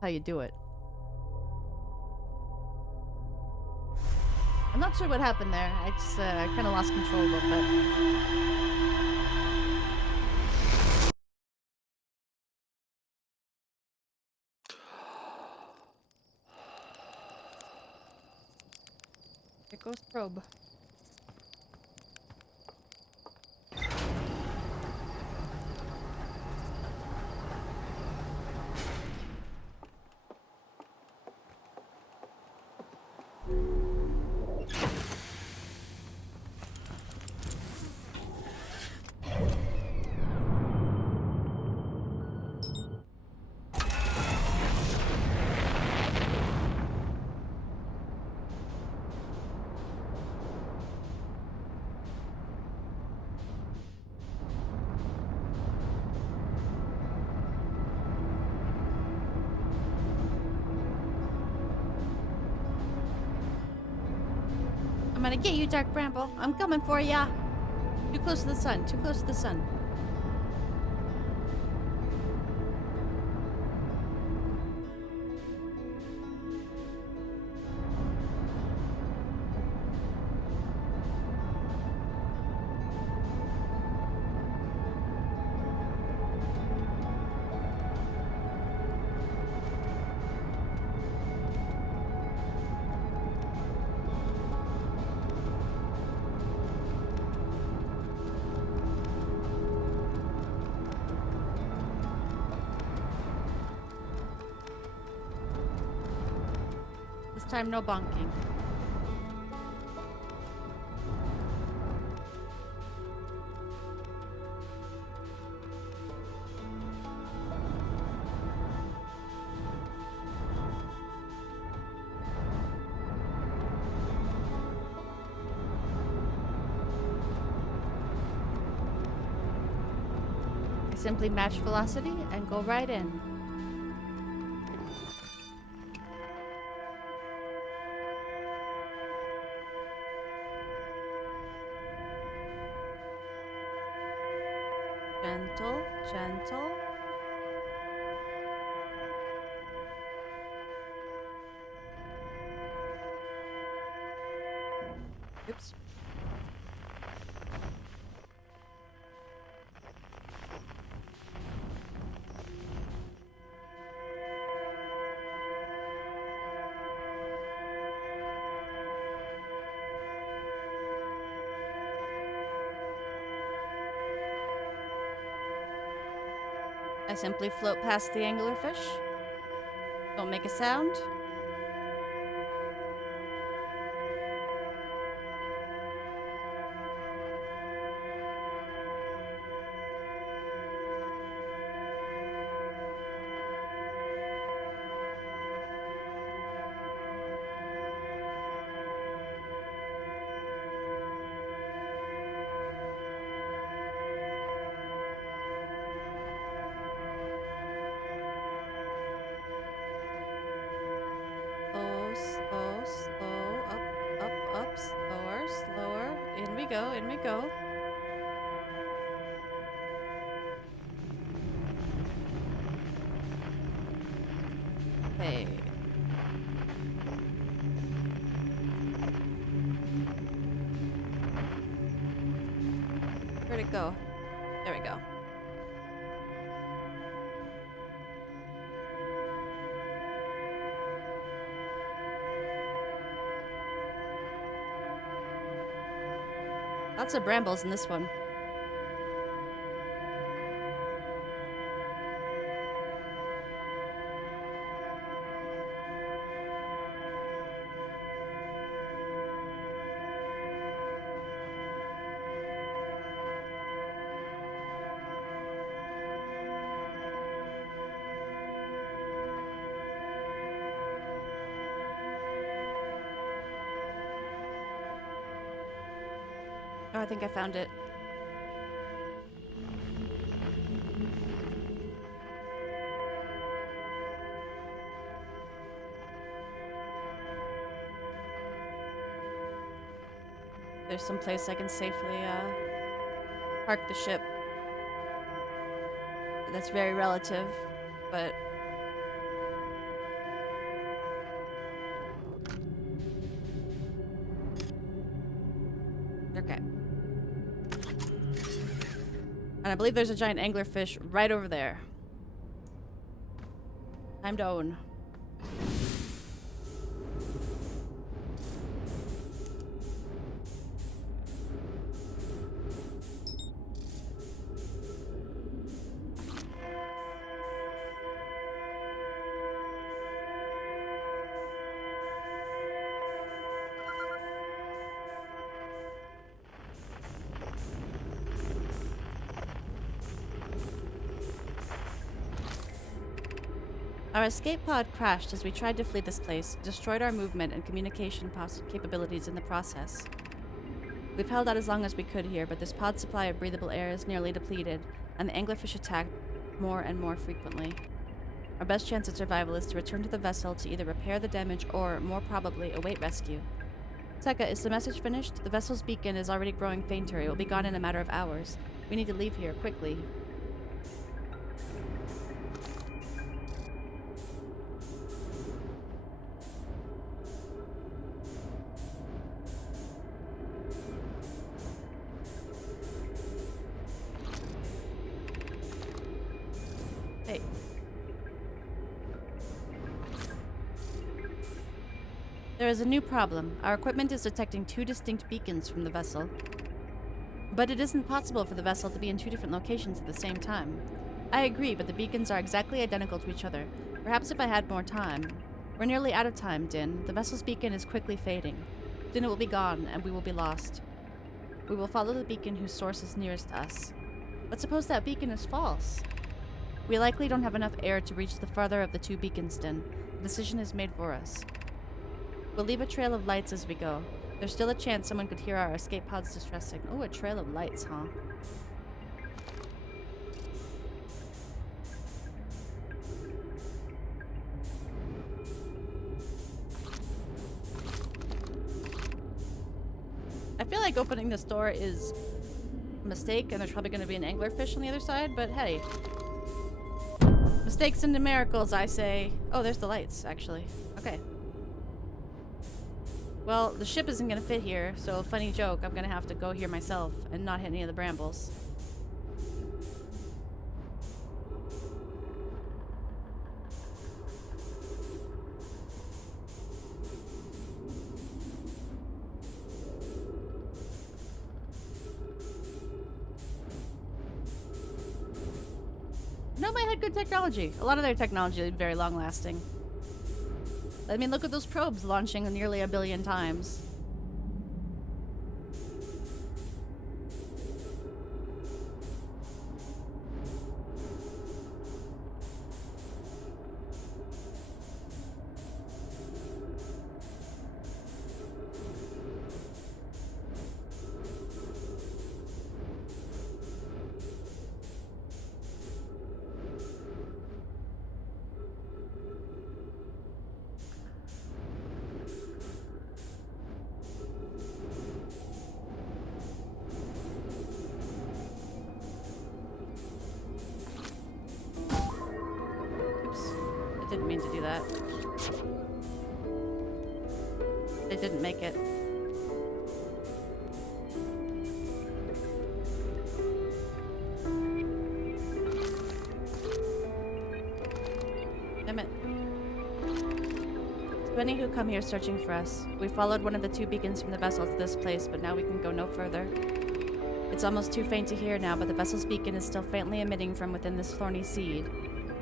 How you do it. I'm not sure what happened there. I just kind of lost control a little bit. Here goes probe. gonna get you, Dark Bramble. I'm coming for ya. Too close to the sun. Too close to the sun. This time, no bonking. I simply match velocity and go right in. Gentle, gentle. Oops. I simply float past the anglerfish. Don't make a sound. Slow, up, slower, slower. In we go, in we go. Hey. Where'd it go? There we go. Lots of brambles in this one. Oh, I think I found it. There's some place I can safely park the ship. That's very relative, but okay. And I believe there's a giant anglerfish right over there. Time to own. Our escape pod crashed as we tried to flee this place, destroyed our movement and communication capabilities in the process. We've held out as long as we could here, but this pod's supply of breathable air is nearly depleted, and the anglerfish attack more and more frequently. Our best chance of survival is to return to the vessel to either repair the damage or, more probably, await rescue. Tekka, is the message finished? The vessel's beacon is already growing fainter. It will be gone in a matter of hours. We need to leave here, quickly. Hey. There is a new problem. Our equipment is detecting 2 distinct beacons from the vessel. But it isn't possible for the vessel to be in 2 different locations at the same time. I agree, but the beacons are exactly identical to each other. Perhaps if I had more time. We're nearly out of time, Din. The vessel's beacon is quickly fading. Soon it will be gone, and we will be lost. We will follow the beacon whose source is nearest us. But suppose that beacon is false? We likely don't have enough air to reach the farther of the 2 beacons, Din. The decision is made for us. We'll leave a trail of lights as we go. There's still a chance someone could hear our escape pod's distress signal. Oh, a trail of lights, huh? I feel like opening this door is a mistake, and there's probably going to be an anglerfish on the other side, but hey. Mistakes into miracles, I say. Oh, there's the lights, actually. Okay. Well, the ship isn't going to fit here, so funny joke, I'm going to have to go here myself and not hit any of the brambles. Nobody had good technology. A lot of their technology is very long-lasting. I mean, look at those probes launching nearly 1 billion times. Didn't mean to do that. They didn't make it. Damn it. It's many who come here searching for us. We followed one of the 2 beacons from the vessel to this place, but now we can go no further. It's almost too faint to hear now, but the vessel's beacon is still faintly emitting from within this thorny seed.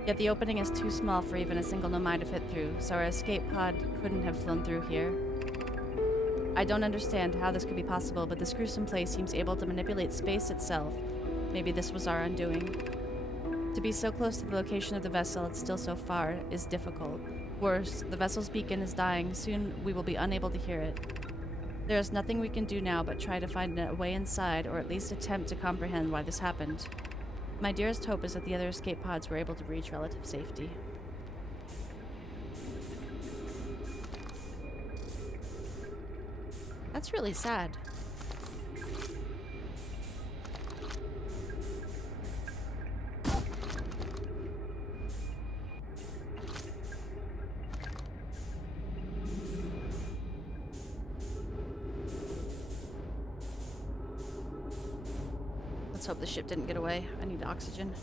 Yet the opening is too small for even a single nomai to fit through, so our escape pod couldn't have flown through here. I don't understand how this could be possible, but this gruesome place seems able to manipulate space itself. Maybe this was our undoing. To be so close to the location of the vessel, it's still so far, is difficult. Worse, the vessel's beacon is dying. Soon we will be unable to hear it. There is nothing we can do now but try to find a way inside, or at least attempt to comprehend why this happened. My dearest hope is that the other escape pods were able to reach relative safety. That's really sad. Let's hope the ship didn't get away. I need oxygen.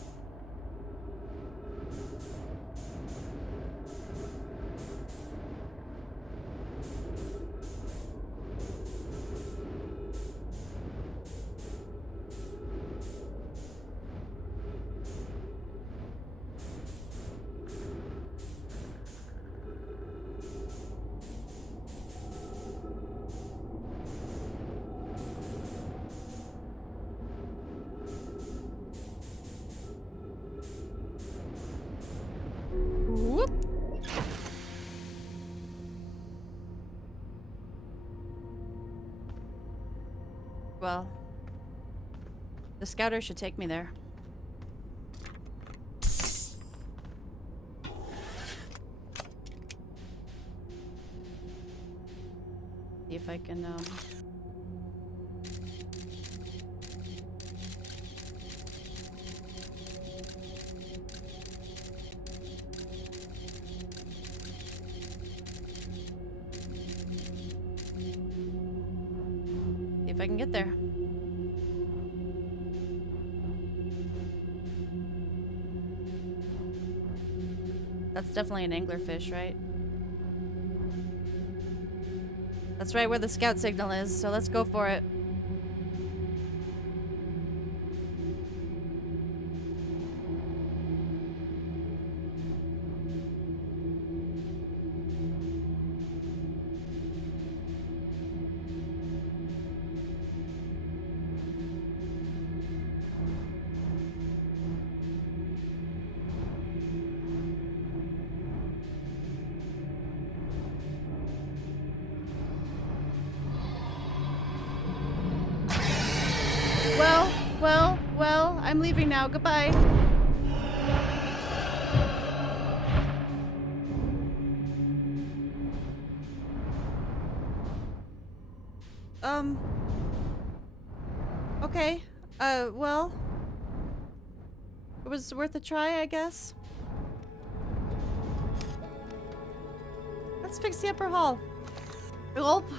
Whoop. Well, the scouter should take me there. See if if I can, see if I can get there. That's definitely an anglerfish, right? That's right where the scout signal is, so let's go for it. Well, I'm leaving now. Goodbye. Okay. Well, it was worth a try, I guess. Let's fix the upper hall. Gulp.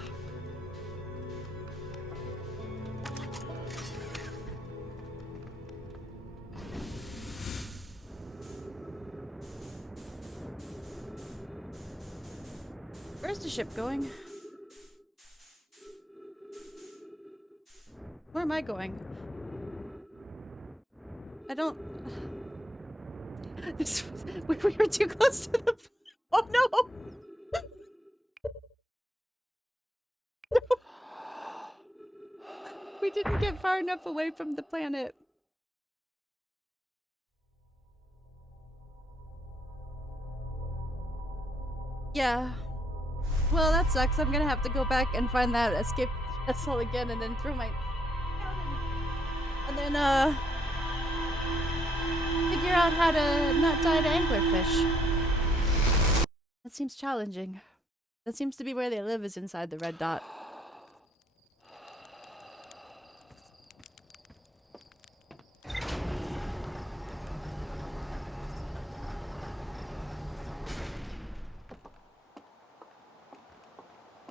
Where's the ship going? Where am I going? I don't... we were too close to the... Oh no! No! We didn't get far enough away from the planet. Yeah. Well, that sucks. I'm gonna have to go back and find that escape vessel again and then throw my... And then, figure out how to not die to anglerfish. That seems challenging. That seems to be where they live, is inside the red dot.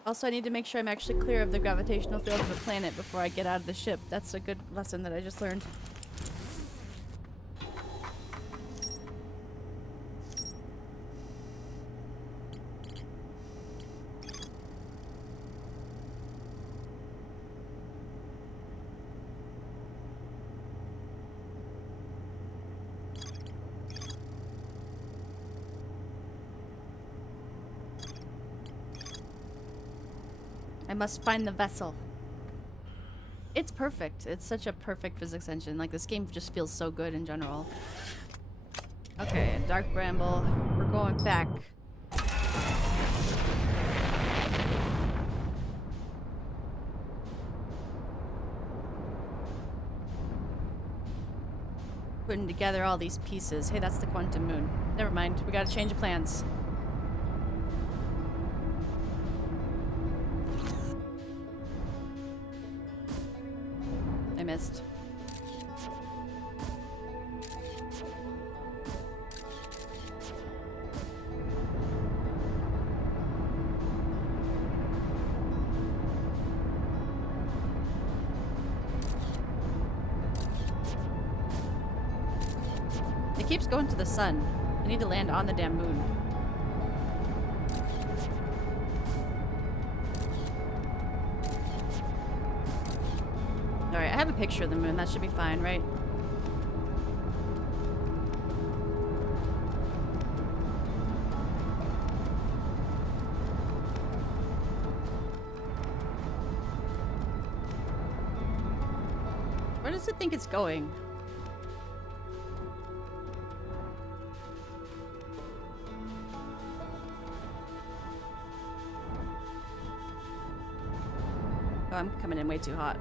Also, I need to make sure I'm actually clear of the gravitational field of the planet before I get out of the ship. That's a good lesson that I just learned. I must find the vessel. It's perfect. It's such a perfect physics engine. Like, this game just feels so good in general. Okay, Dark Bramble. We're going back. Putting together all these pieces. Hey, that's the quantum moon. Never mind. We gotta change of plans. I missed. It keeps going to the sun. I need to land on the damn moon. Alright, I have a picture of the moon. That should be fine, right? Where does it think it's going? Oh, I'm coming in way too hot.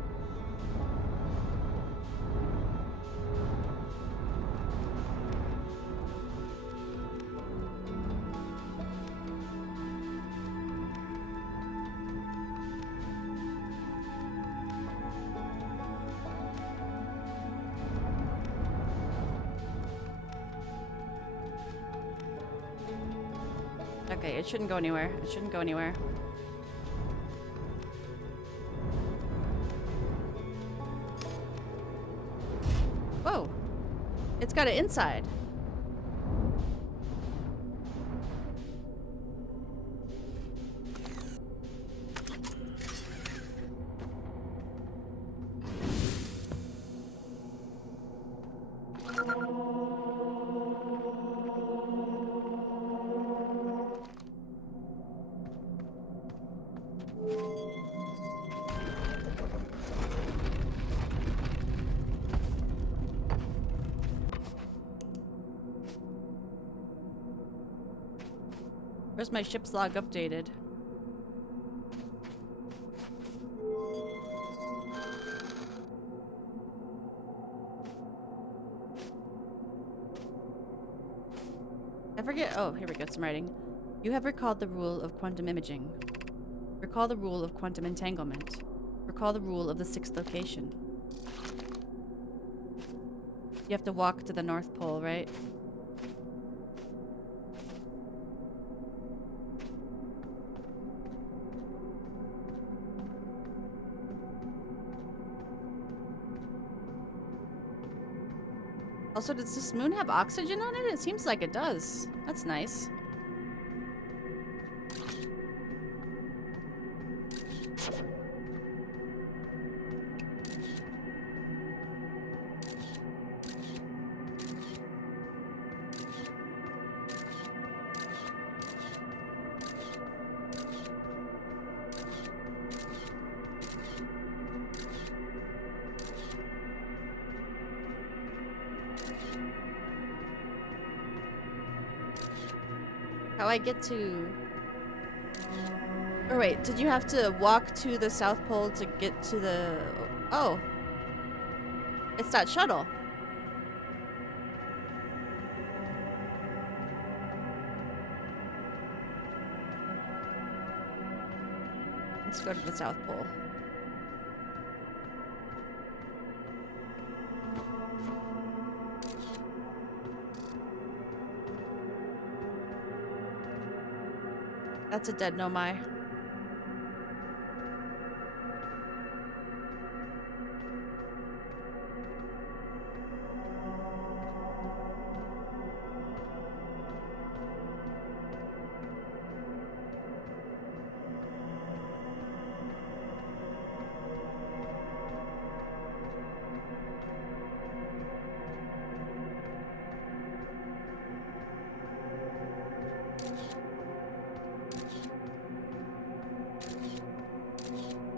Okay, it shouldn't go anywhere. It shouldn't go anywhere. Whoa! It's got it inside. Where's my ship's log updated? I forget. Oh, here we go. Some writing. You have recalled the rule of quantum imaging. Recall the rule of quantum entanglement. Recall the rule of the sixth location. You have to walk to the North Pole, right? Also, does this moon have oxygen on it? It seems like it does. That's nice. How I get to... Or wait, did you have to walk to the South Pole to get to the... Oh. It's that shuttle. Let's go to the South Pole. That's a dead Nomai.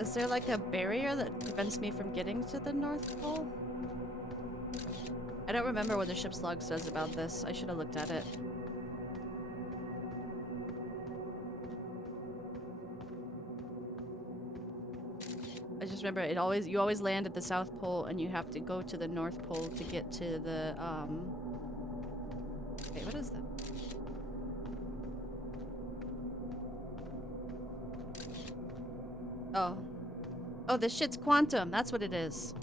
Is there like a barrier that prevents me from getting to the North Pole? I don't remember what the ship's log says about this. I should have looked at it. I just remember you always land at the South Pole and you have to go to the North Pole to get to the Wait, what is that? Oh. Oh, this shit's quantum. That's what it is.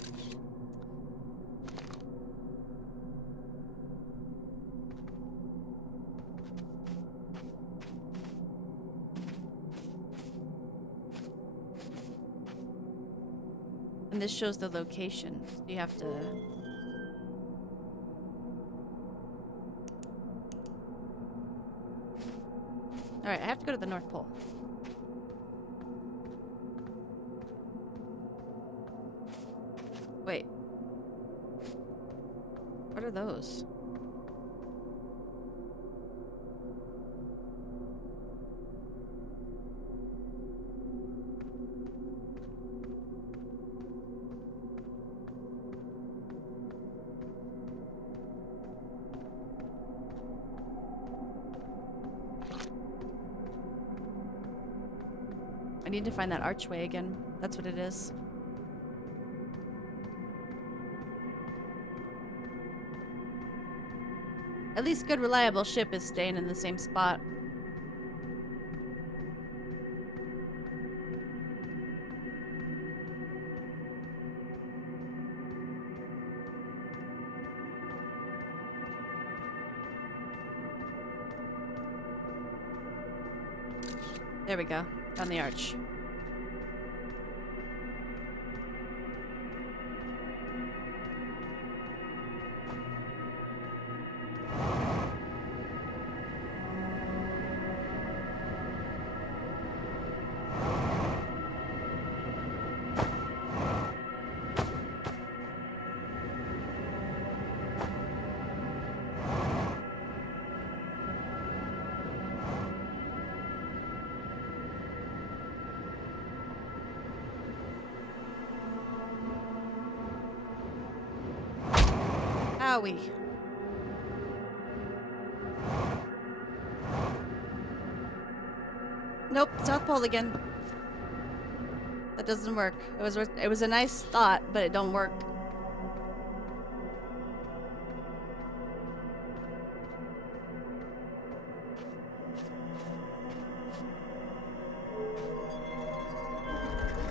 And this shows the location. So you have to... Alright, I have to go to the North Pole. Wait. What are those? I need to find that archway again. That's what it is. At least good, reliable ship is staying in the same spot. There we go. On the arch. Owie. Nope, South Pole again. That doesn't work. It was a nice thought, but it don't work.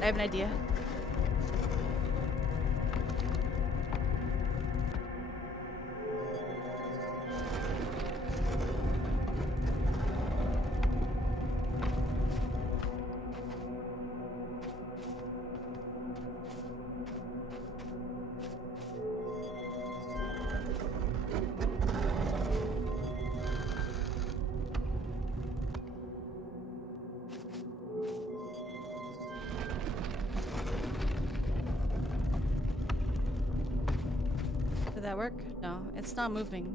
I have an idea. Did that work? No, it's not moving.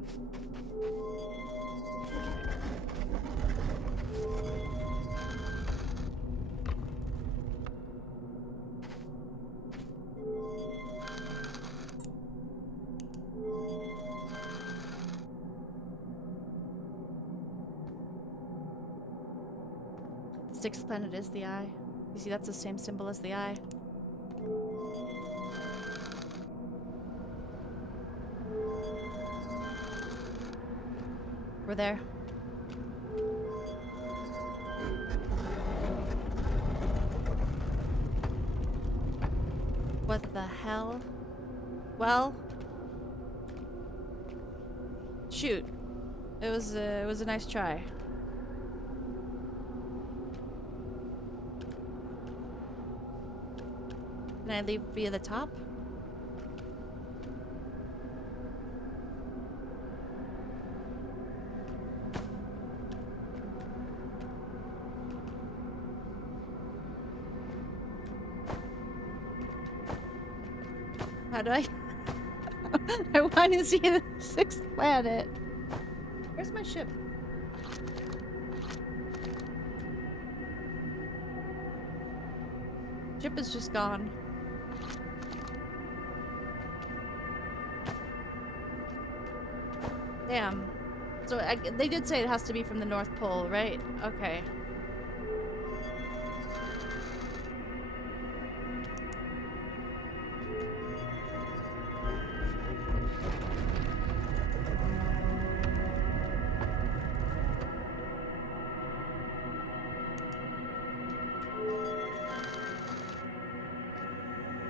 The sixth planet is the eye. You see, that's the same symbol as the eye. We're there. What the hell? Well, shoot. It was a nice try. Can I leave via the top? How do I? I want to see the sixth planet. Where's my ship? Ship is just gone. Damn. So they did say it has to be from the North Pole, right? Okay.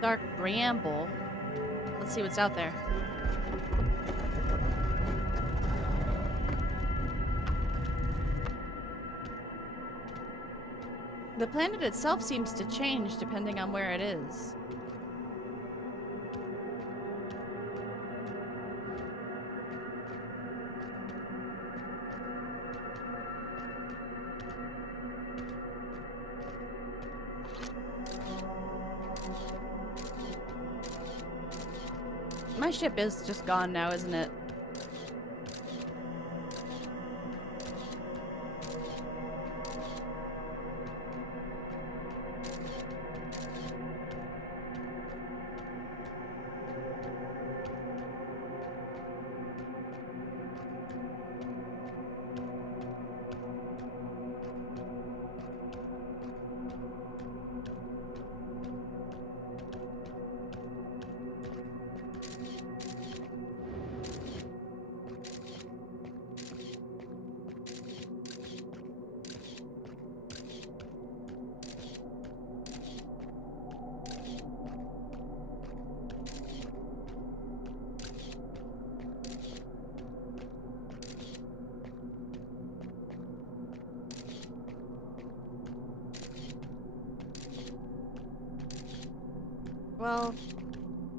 Dark Bramble. Let's see what's out there. The planet itself seems to change depending on where it is. My ship is just gone now, isn't it? Well,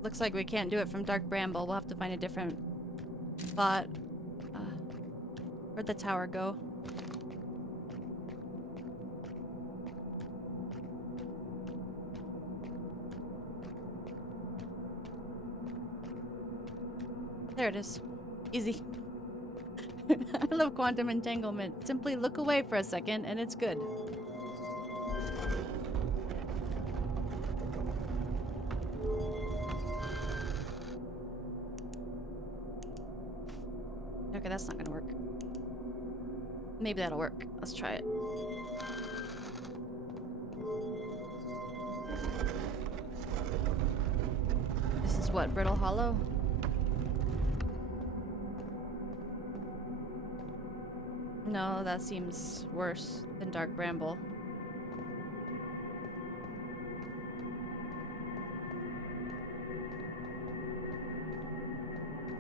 looks like we can't do it from Dark Bramble. We'll have to find a different spot. Where'd the tower go? There it is. Easy. I love quantum entanglement. Simply look away for a second and it's good. Okay, that's not gonna work. Maybe that'll work. Let's try it. This is what, Brittle Hollow? No, that seems worse than Dark Bramble.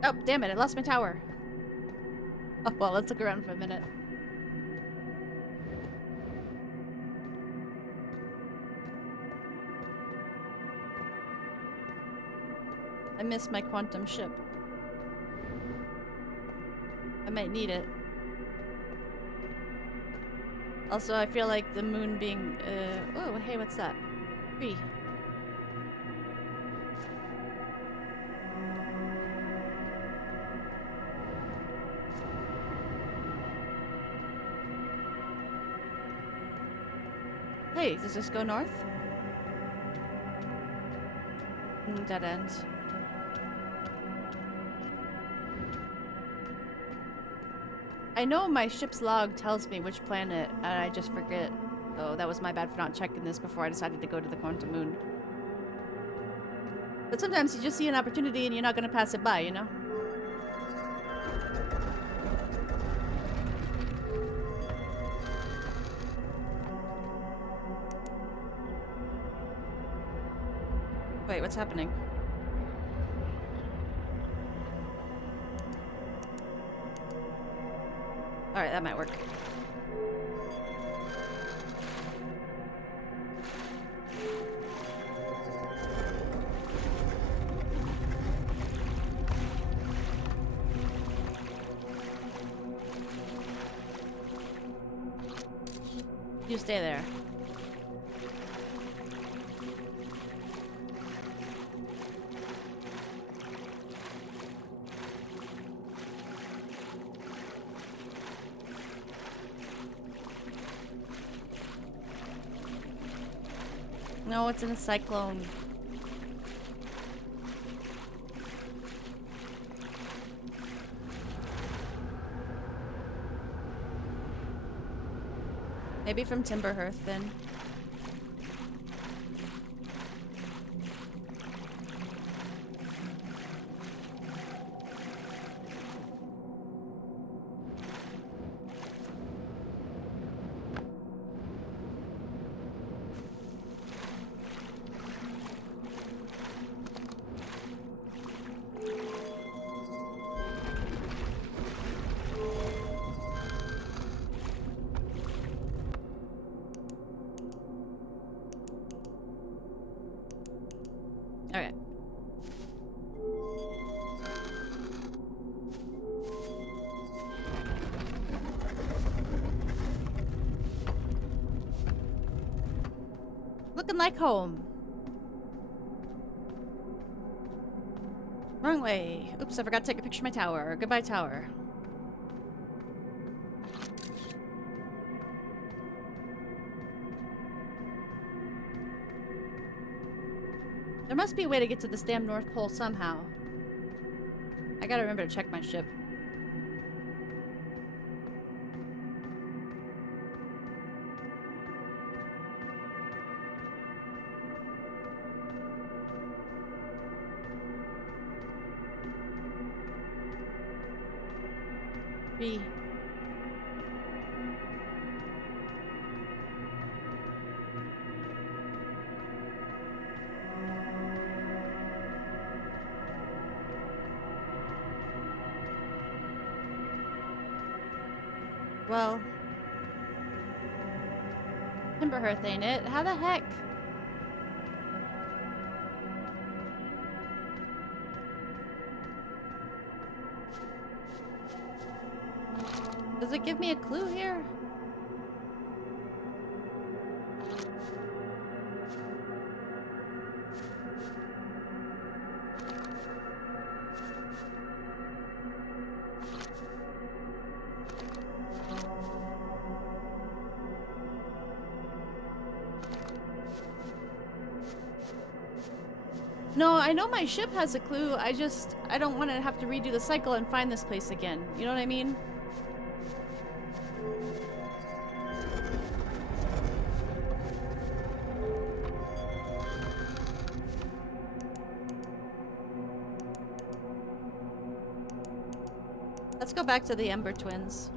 Oh, damn it, I lost my tower. Oh, well, let's look around for a minute. I missed my quantum ship. I might need it. Also, I feel like the moon being, oh, hey, what's that? Tree. Hey, does this go north? Dead end. I know my ship's log tells me which planet, and I just forget. So that was my bad for not checking this before I decided to go to the quantum moon. But sometimes you just see an opportunity and you're not gonna pass it by, you know? Wait, what's happening? Alright, that might work. You stay there. No, it's in a cyclone. Maybe from Timberhearth then. Okay. Looking like home. Wrong way. Oops, I forgot to take a picture of my tower. Goodbye, tower. There must be a way to get to this damn North Pole somehow. I gotta remember to check my ship. B. Well, Timberhearth ain't it? How the heck? Does it give me a clue here? No, I know my ship has a clue. I don't want to have to redo the cycle and find this place again. You know what I mean? Let's go back to the Ember Twins.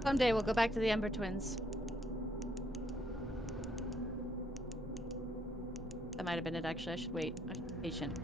Someday we'll go back to the Ember Twins. That might have been it, actually. I should wait. I should be patient.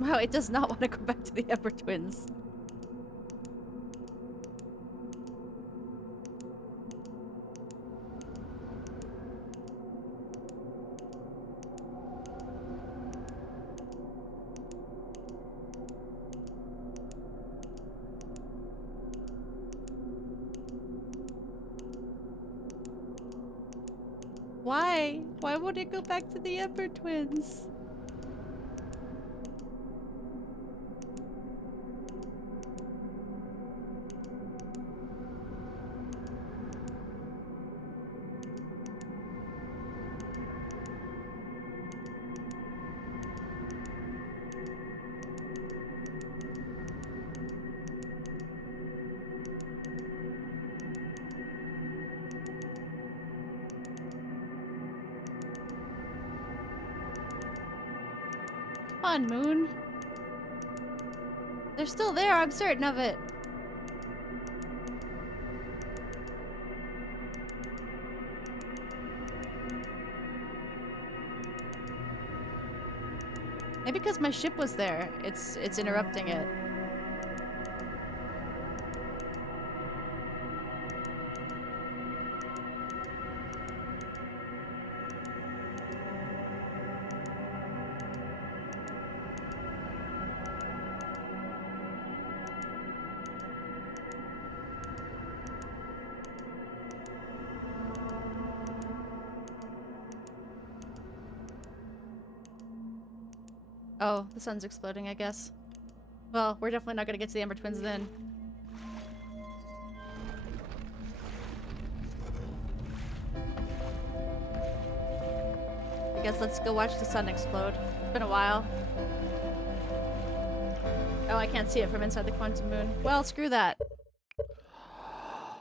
Wow, it does not want to go back to the Ember Twins. Why? Why would it go back to the Ember Twins? Come on, Moon. They're still there, I'm certain of it. Maybe because my ship was there, it's interrupting it. Oh, the sun's exploding, I guess. Well, we're definitely not gonna get to the Ember Twins then. I guess let's go watch the sun explode. It's been a while. Oh, I can't see it from inside the quantum moon. Well, screw that.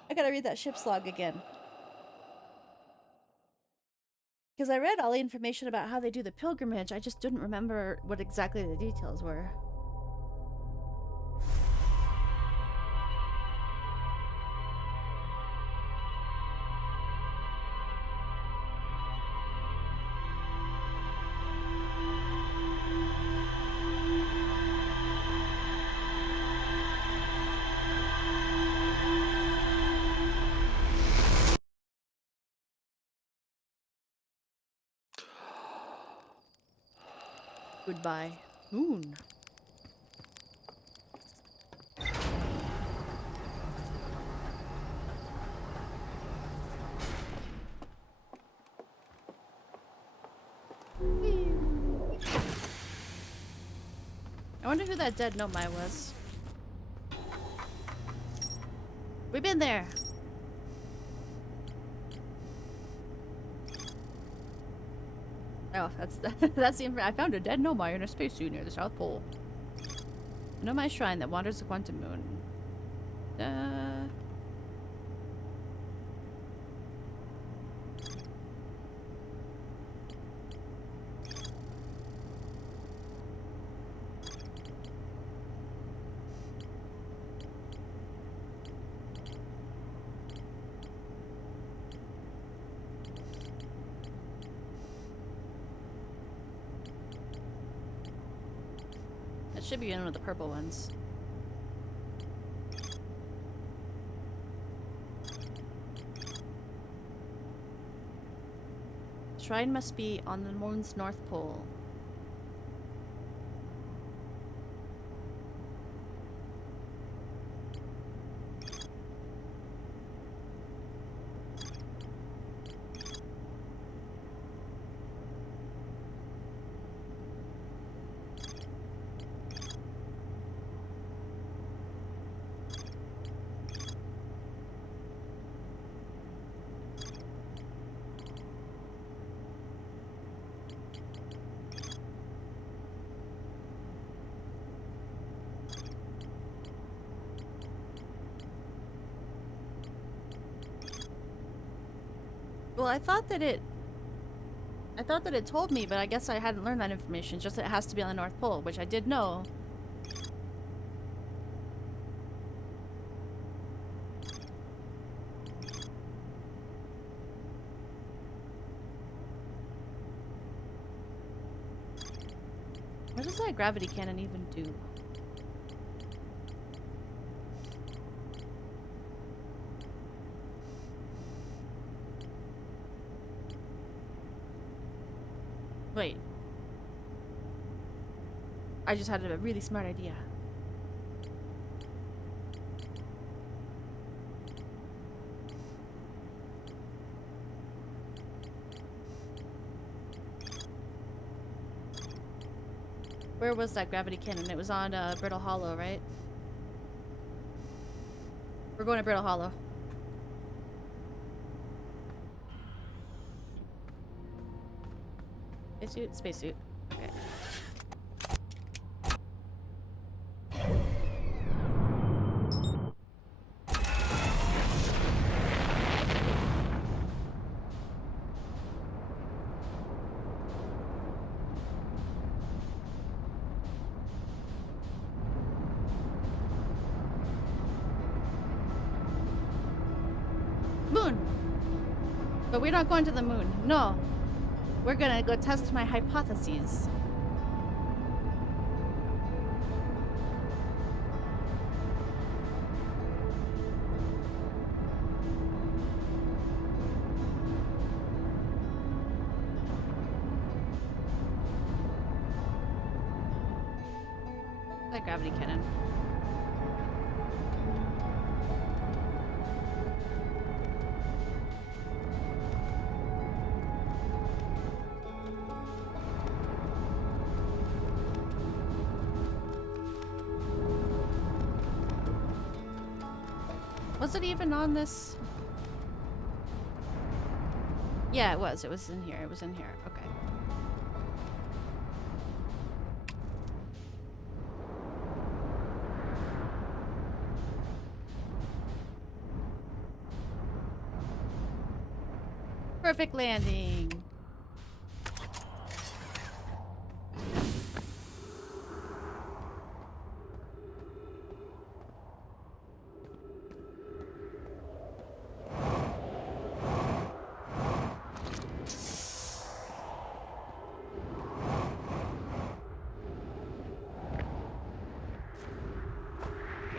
I gotta read that ship's log again. Because I read all the information about how they do the pilgrimage, I just didn't remember what exactly the details were. Goodbye, Moon. I wonder who that dead Nomai was. We've been there. Oh, that's the information. I found a dead Nomai in a spacesuit near the South Pole. A Nomai shrine that wanders the quantum moon. Should be in one of the purple ones. Shrine must be on the moon's north pole. Well, I thought that it told me, but I guess I hadn't learned that information. Just that it has to be on the North Pole, which I did know. What does that gravity cannon even do? Wait. I just had a really smart idea. Where was that gravity cannon? It was on Brittle Hollow, right? We're going to Brittle Hollow. Spacesuit? Spacesuit. Okay. Moon! But we're not going to the moon. No. We're gonna go test my hypotheses. That gravity cannon. Was it even on this? Yeah, it was. It was in here. It was in here. Okay. Perfect landing.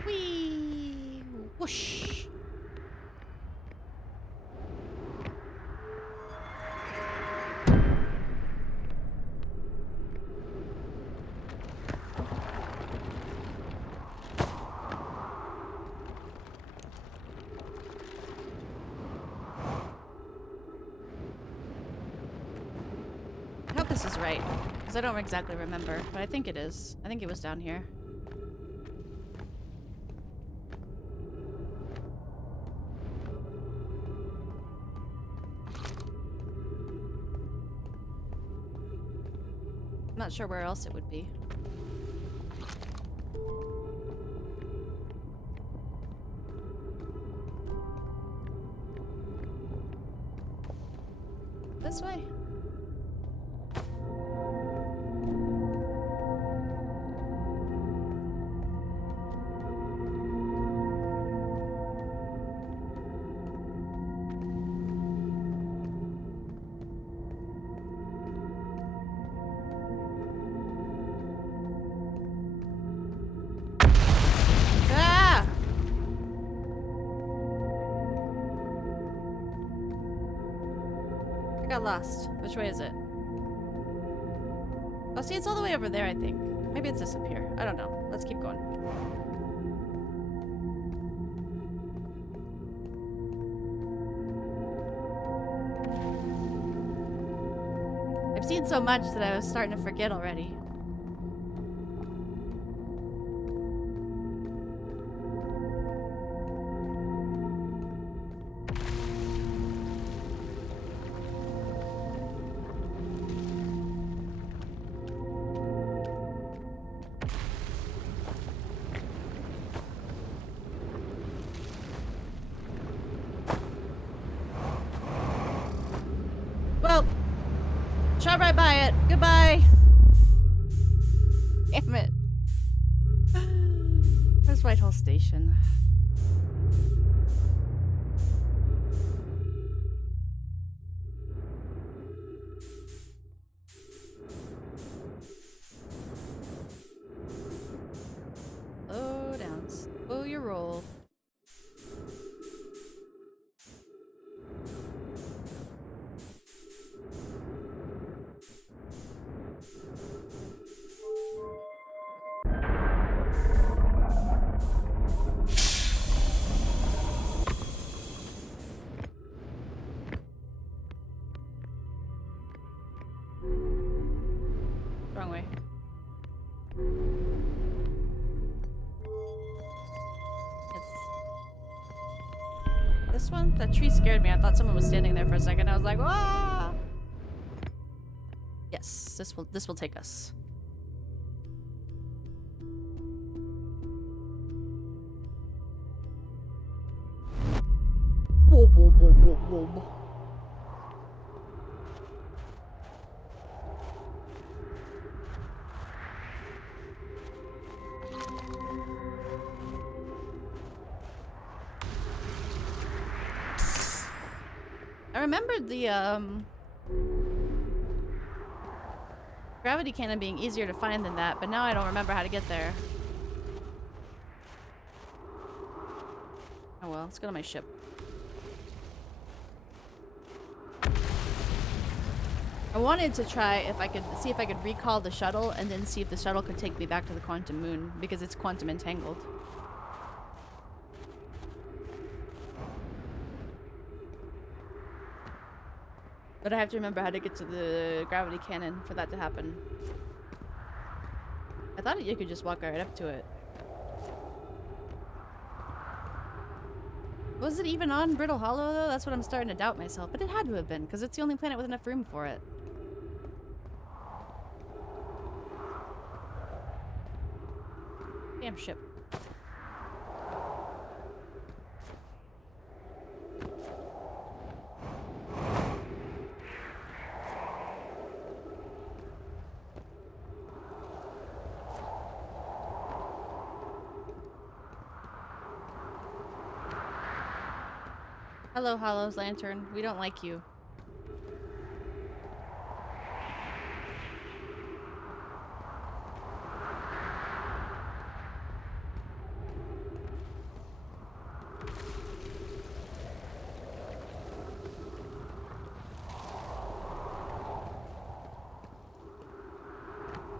Whee! Whoosh! I hope this is right, because I don't exactly remember, but I think it is. I think it was down here. I'm not sure where else it would be. This way. got lost. Which way is it? Oh, see, it's all the way over there, I think. Maybe it's this up here. I don't know. Let's keep going. I've seen so much that I was starting to forget already. Well, shot right by it. Goodbye. Damn it. Where's Whitehall Station? Slow down. Slow your roll. Wrong way. It's this one? That tree scared me. I thought someone was standing there for a second. I was like, "Ah!" Yes, this will take us. Whoa, whoa, whoa, whoa, whoa. I remembered the gravity cannon being easier to find than that, but now I don't remember how to get there. Oh well, let's go to my ship. I wanted to try if I could see if I could recall the shuttle and then see if the shuttle could take me back to the quantum moon because it's quantum entangled. But I have to remember how to get to the gravity cannon for that to happen. I thought you could just walk right up to it. Was it even on Brittle Hollow though? That's what I'm starting to doubt myself. But it had to have been, because it's the only planet with enough room for it. Damn ship. Hello, Hollow's Lantern. We don't like you.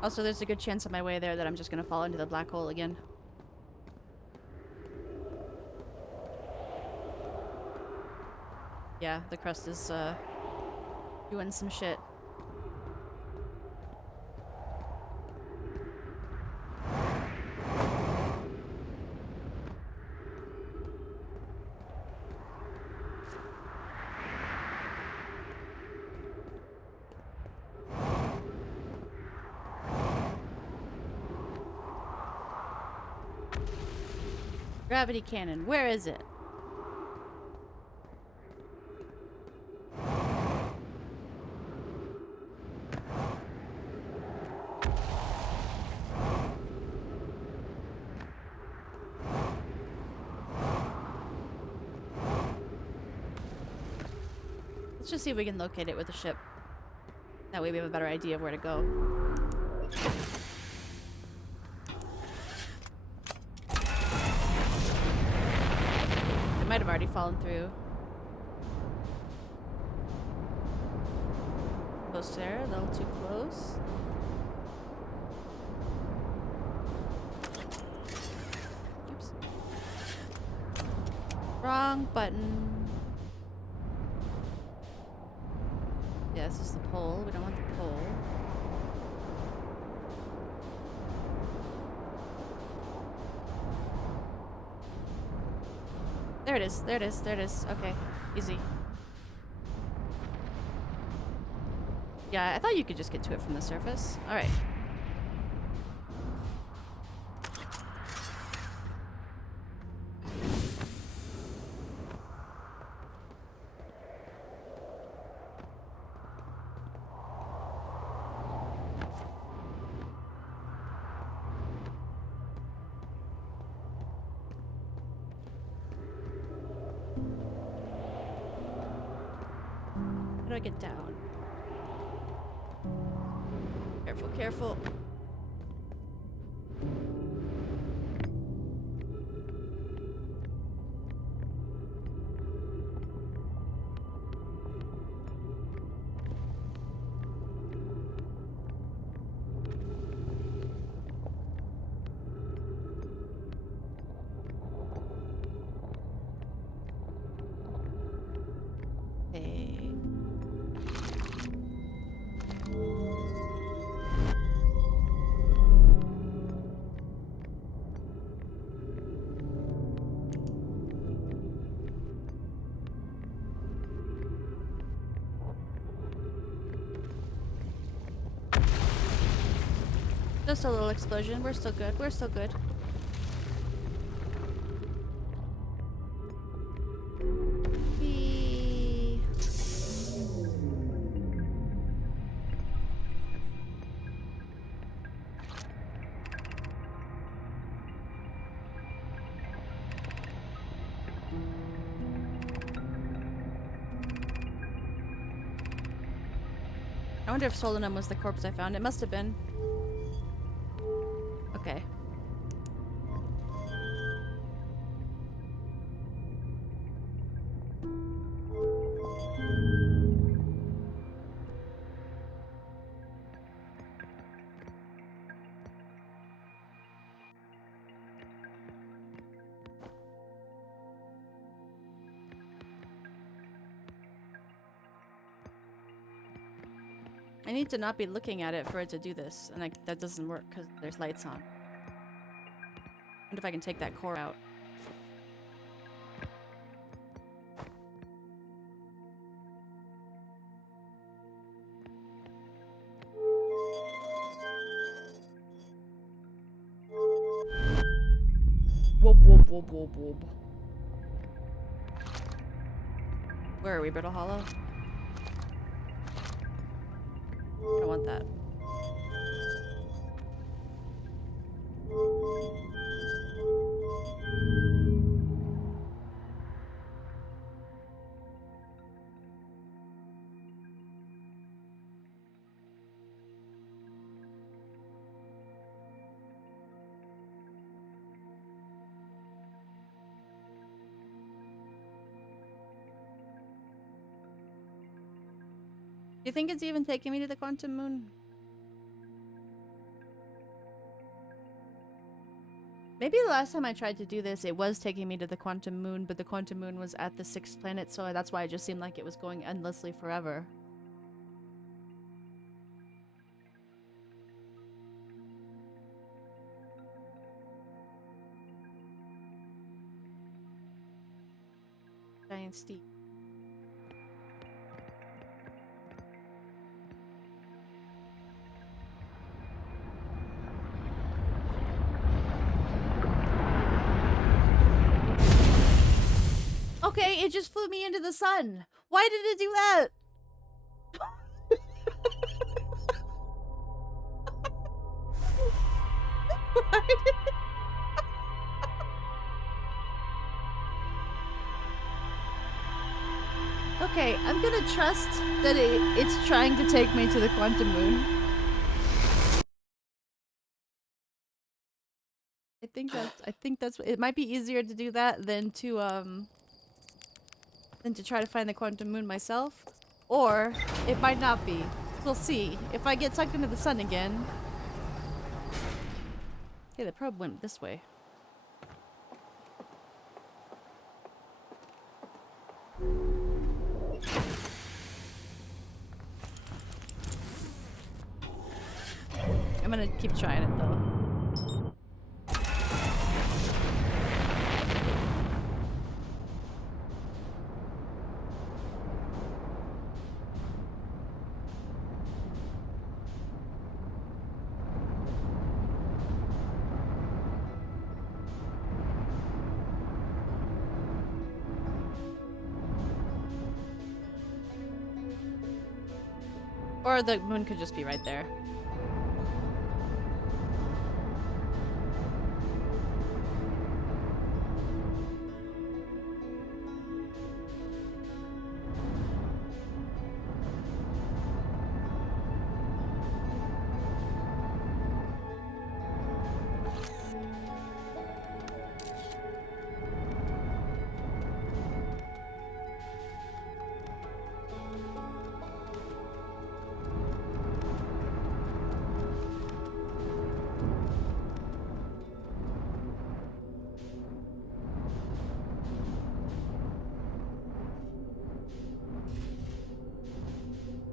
Also, there's a good chance on my way there that I'm just gonna fall into the black hole again. Yeah, the crust is, doing some shit. Gravity cannon, where is it? Let's just see if we can locate it with the ship. That way we have a better idea of where to go. It might have already fallen through. close there. A little too close. Oops. Wrong button. Yeah, this is the pole. We don't want the pole. There it is. There it is. There it is. Okay. Easy. Yeah, I thought you could just get to it from the surface. Alright. How do I get down? Careful, careful. Hey. Just a little explosion. We're still good. We're still good. Whee. I wonder if Solanum was the corpse I found. It must have been. Okay. I need to not be looking at it for it to do this, and that doesn't work because there's lights on. Wonder if I can take that core out. Whoop, whoop, whoop, whoop, whoop. Where are we, Brittle Hollow? I don't want that. Do you think it's even taking me to the quantum moon? Maybe the last time I tried to do this, it was taking me to the quantum moon, but the quantum moon was at the 6th planet, so that's why it just seemed like it was going endlessly forever. Giant steep. Okay, it just flew me into the sun. Why did it do that? Why did it... Okay, I'm gonna trust that it's trying to take me to the quantum moon. I think that's it. Might be easier to do that than to try to find the quantum moon myself, or it might not be. We'll see. If I get sucked into the sun again. Okay, the probe went this way. I'm gonna keep trying it though. Or the moon could just be right there.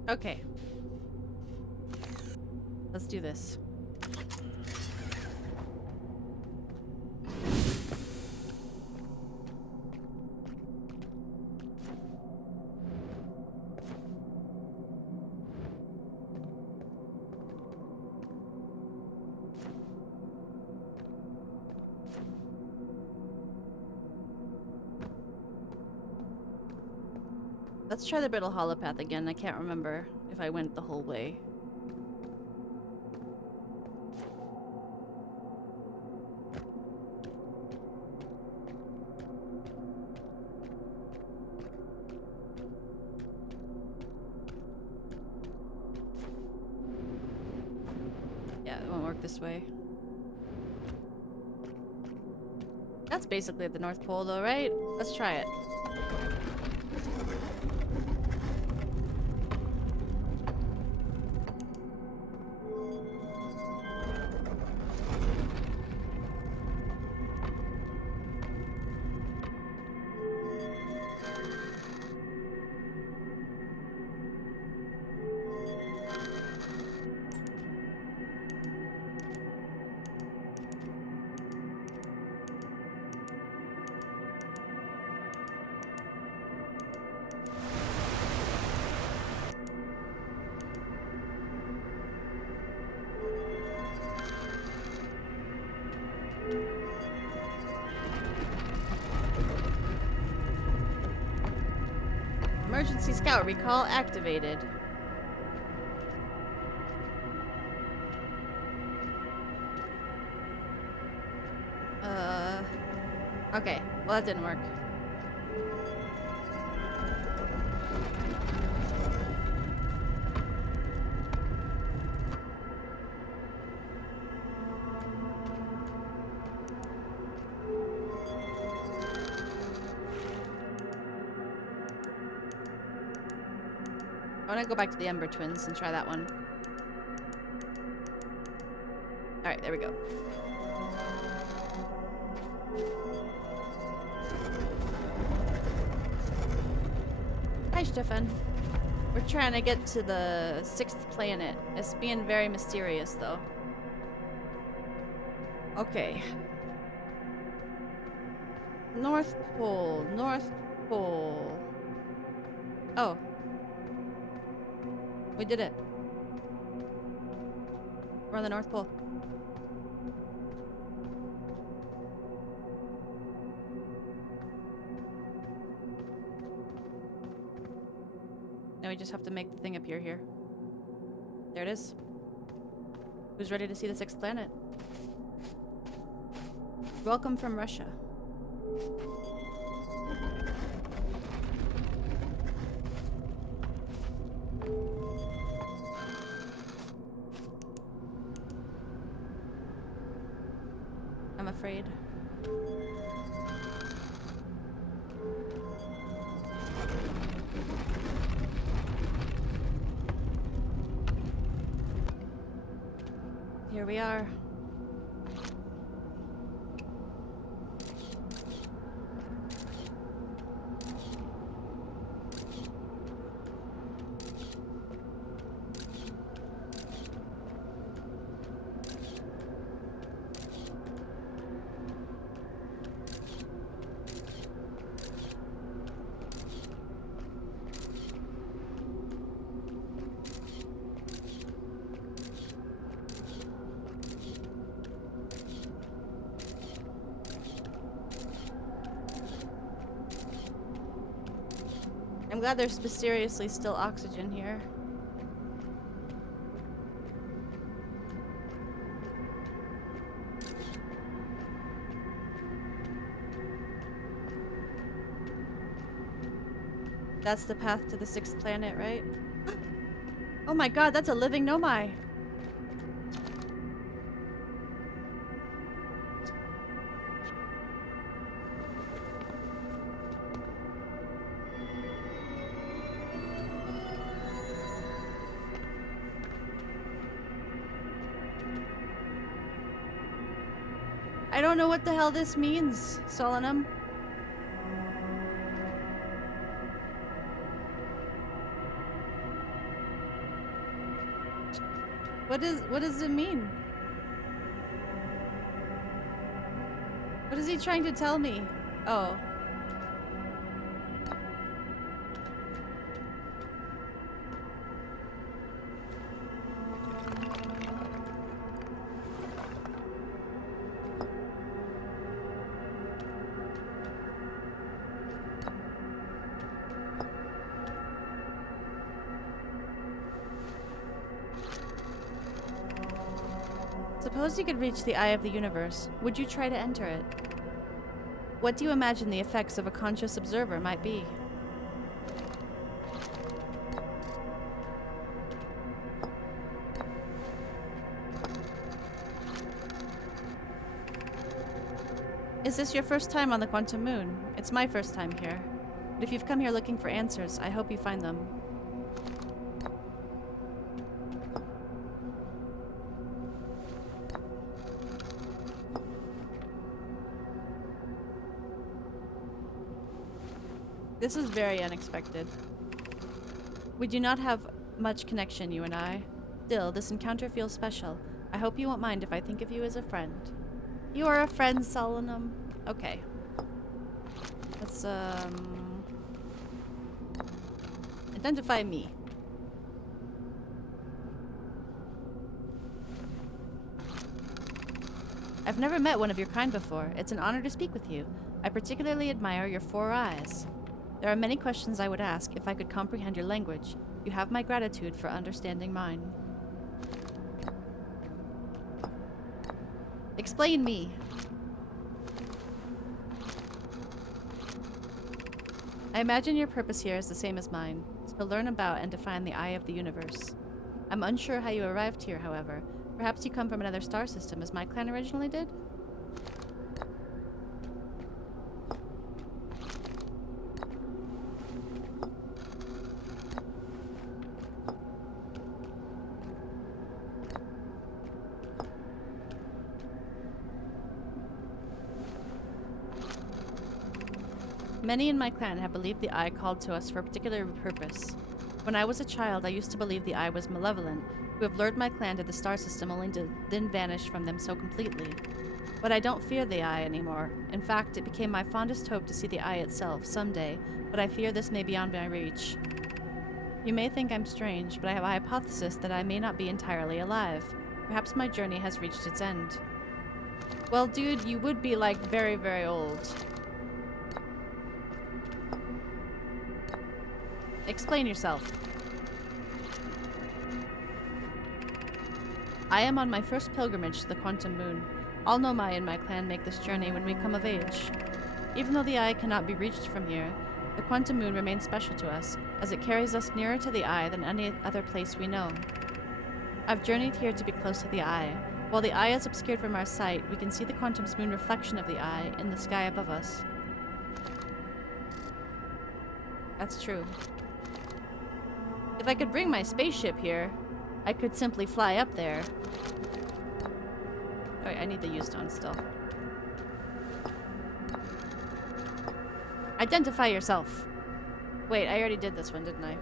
Okay. Let's do this. Let's try the brittle hollow path again. I can't remember if I went the whole way. Yeah, it won't work this way. That's basically at the North Pole though, right? Let's try it. Emergency scout recall activated. Okay. Well, that didn't work. I want to go back to the Ember Twins and try that one. Alright, there we go. Hi, Stefan. We're trying to get to the 6th planet. It's being very mysterious, though. Okay. North Pole. North Pole. Oh. We did it. We're on the North Pole. Now we just have to make the thing appear here. There it is. Who's ready to see the 6th planet? Welcome from Russia. I'm afraid. here we are. I'm glad there's mysteriously still oxygen here. That's the path to the 6th planet, right? Oh my god, that's a living Nomai! I don't know what the hell this means, Solanum. What does it mean? What is he trying to tell me? Oh. Suppose you could reach the eye of the universe. Would you try to enter it? What do you imagine the effects of a conscious observer might be? Is this your first time on the Quantum Moon? It's my first time here. But if you've come here looking for answers, I hope you find them. This is very unexpected. We do not have much connection, you and I. Still, this encounter feels special. I hope you won't mind if I think of you as a friend. You are a friend, Solanum. Okay. Let's, identify me. I've never met one of your kind before. It's an honor to speak with you. I particularly admire your 4 eyes. There are many questions I would ask if I could comprehend your language. You have my gratitude for understanding mine. Explain me. I imagine your purpose here is the same as mine, to learn about and define the eye of the universe. I'm unsure how you arrived here, however. Perhaps you come from another star system, as my clan originally did? Many in my clan have believed the eye called to us for a particular purpose. When I was a child, I used to believe the eye was malevolent, who have lured my clan to the star system only to then vanish from them so completely. But I don't fear the eye anymore. In fact, it became my fondest hope to see the eye itself someday, but I fear this may be beyond my reach. You may think I'm strange, but I have a hypothesis that I may not be entirely alive. Perhaps my journey has reached its end. Well, dude, you would be, like, very, very old. Explain yourself. I am on my first pilgrimage to the Quantum Moon. All Nomai in my clan make this journey when we come of age. Even though the eye cannot be reached from here, the Quantum Moon remains special to us, as it carries us nearer to the eye than any other place we know. I've journeyed here to be close to the eye. While the eye is obscured from our sight, we can see the Quantum Moon reflection of the eye in the sky above us. That's true. If I could bring my spaceship here, I could simply fly up there. Oh, I need the U stone still. Identify yourself. Wait, I already did this one, didn't I?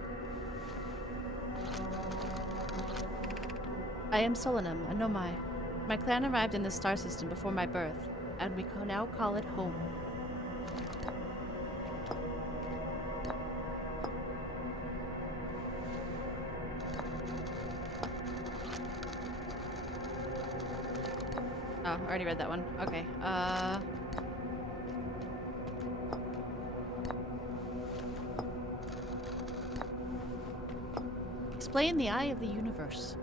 I am Solanum, a Nomai. My clan arrived in this star system before my birth, and we now call it home. Oh, I already read that one. Okay, explain the eye of the universe.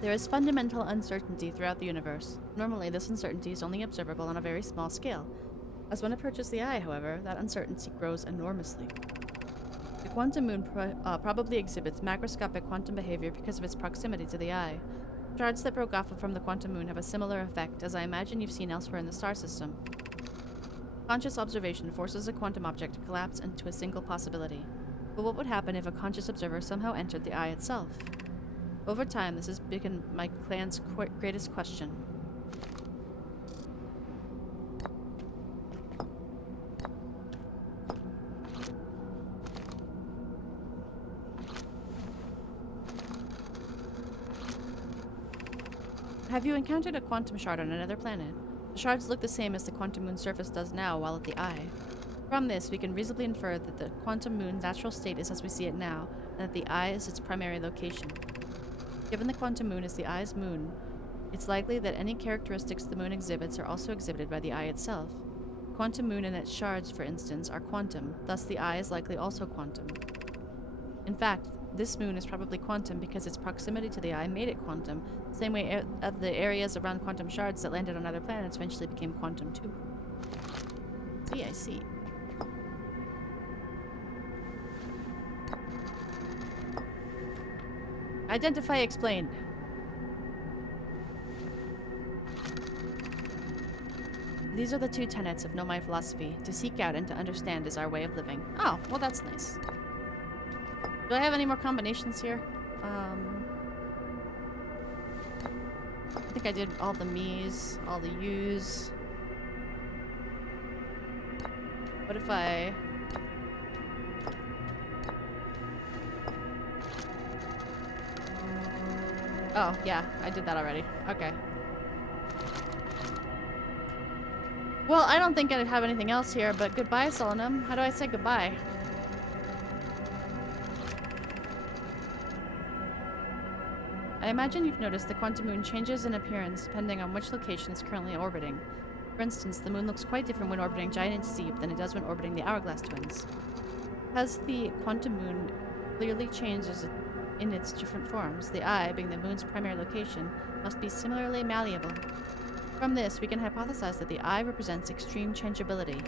There is fundamental uncertainty throughout the universe. Normally, this uncertainty is only observable on a very small scale. As one approaches the eye, however, that uncertainty grows enormously. The quantum moon probably exhibits macroscopic quantum behavior because of its proximity to the eye. Shards that broke off from the quantum moon have a similar effect, as I imagine you've seen elsewhere in the star system. Conscious observation forces a quantum object to collapse into a single possibility. But what would happen if a conscious observer somehow entered the eye itself? Over time, this has become my clan's greatest question. Have you encountered a quantum shard on another planet? The shards look the same as the quantum moon's surface does now while at the eye. From this, we can reasonably infer that the quantum moon's natural state is as we see it now, and that the eye is its primary location. Given the quantum moon is the eye's moon, it's likely that any characteristics the moon exhibits are also exhibited by the eye itself. The quantum moon and its shards, for instance, are quantum, thus the eye is likely also quantum. In fact, this moon is probably quantum because its proximity to the eye made it quantum, the same way the areas around quantum shards that landed on other planets eventually became quantum too. I see. Identify, explain. These are the two tenets of Nomai philosophy. To seek out and to understand is our way of living. Oh, well that's nice. Do I have any more combinations here? I think I did all the me's, all the you's. What if I... Oh, yeah, I did that already. Okay. Well, I don't think I have anything else here, but goodbye, Solanum. How do I say goodbye? I imagine you've noticed the quantum moon changes in appearance depending on which location it's currently orbiting. For instance, the moon looks quite different when orbiting Giant Steep than it does when orbiting the Hourglass Twins. Because the quantum moon clearly changes in its different forms, the eye, being the moon's primary location, must be similarly malleable. From this, we can hypothesize that the eye represents extreme changeability.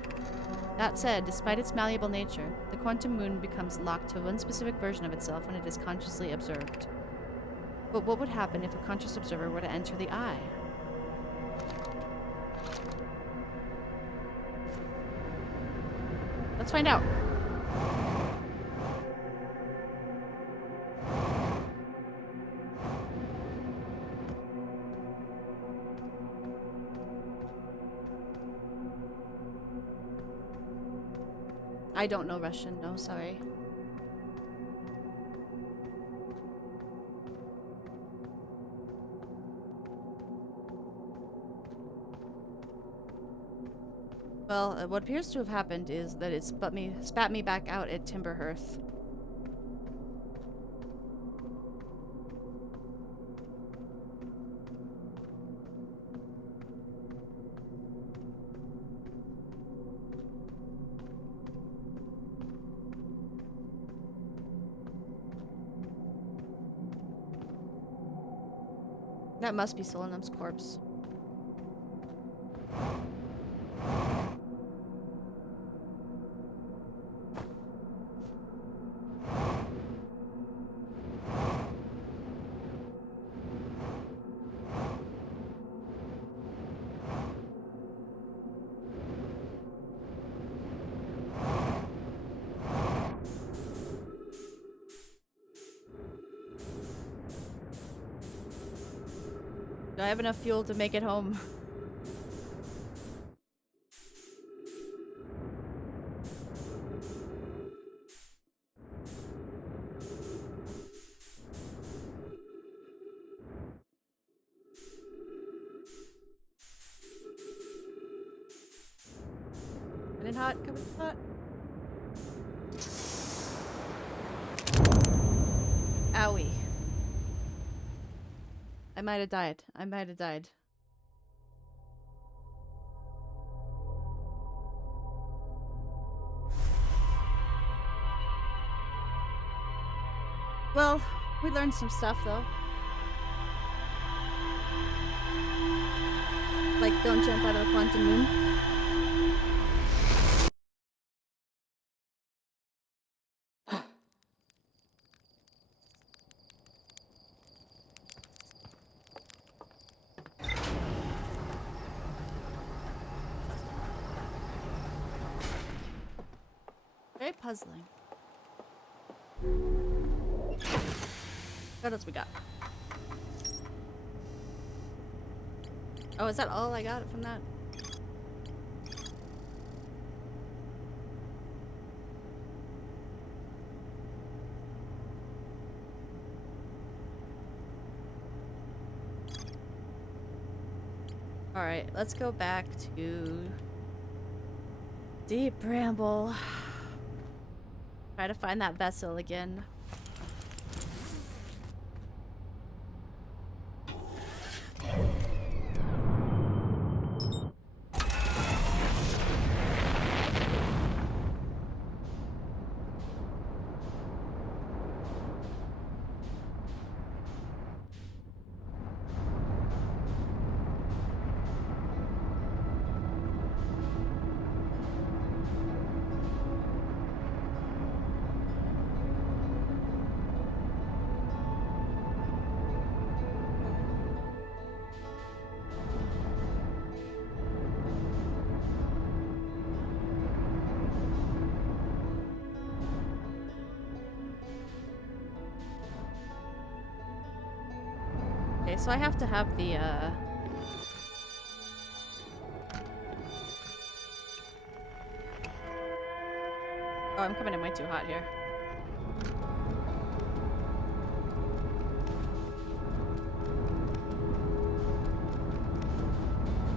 That said, despite its malleable nature, the quantum moon becomes locked to one specific version of itself when it is consciously observed. But what would happen if a conscious observer were to enter the eye? Let's find out. I don't know Russian, no, sorry. Well, what appears to have happened is that it spat me back out at Timberhearth. That must be Solanum's corpse. Do I have enough fuel to make it home? Coming in hot, coming in hot. Owie. I might have died. I might have died. Well, we learned some stuff though. Like, don't jump out of the quantum moon. Very puzzling. What else we got? Oh, is that all I got from that? Alright, let's go back to Deep Bramble. Try to find that vessel again. Okay, so I have to have the, Oh, I'm coming in way too hot here.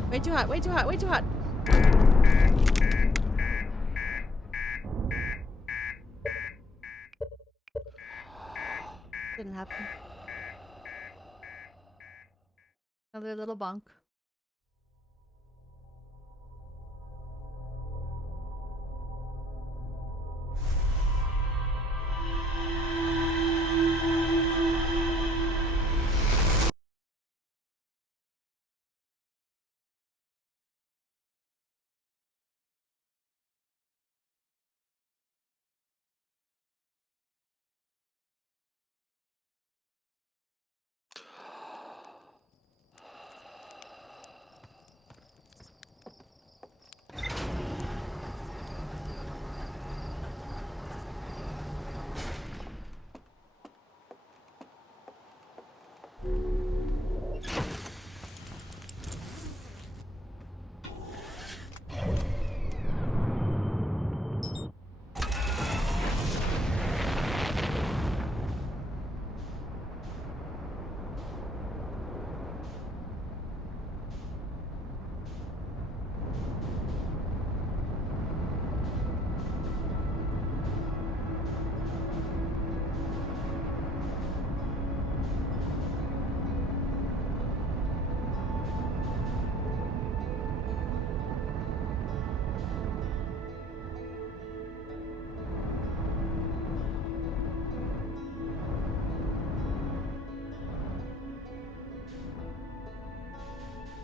Way too hot, way too hot, way too hot! Didn't happen. Another little bonk.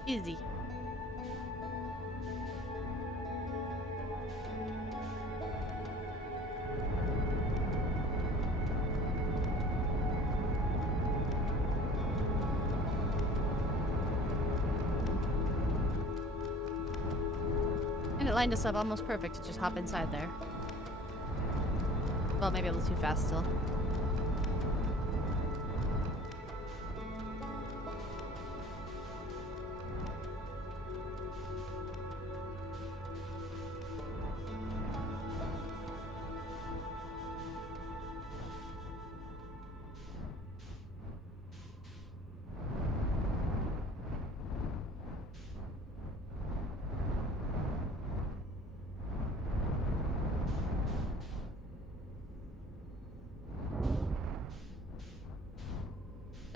Easy. And it lined us up almost perfect to just hop inside there. Well, maybe a little too fast still.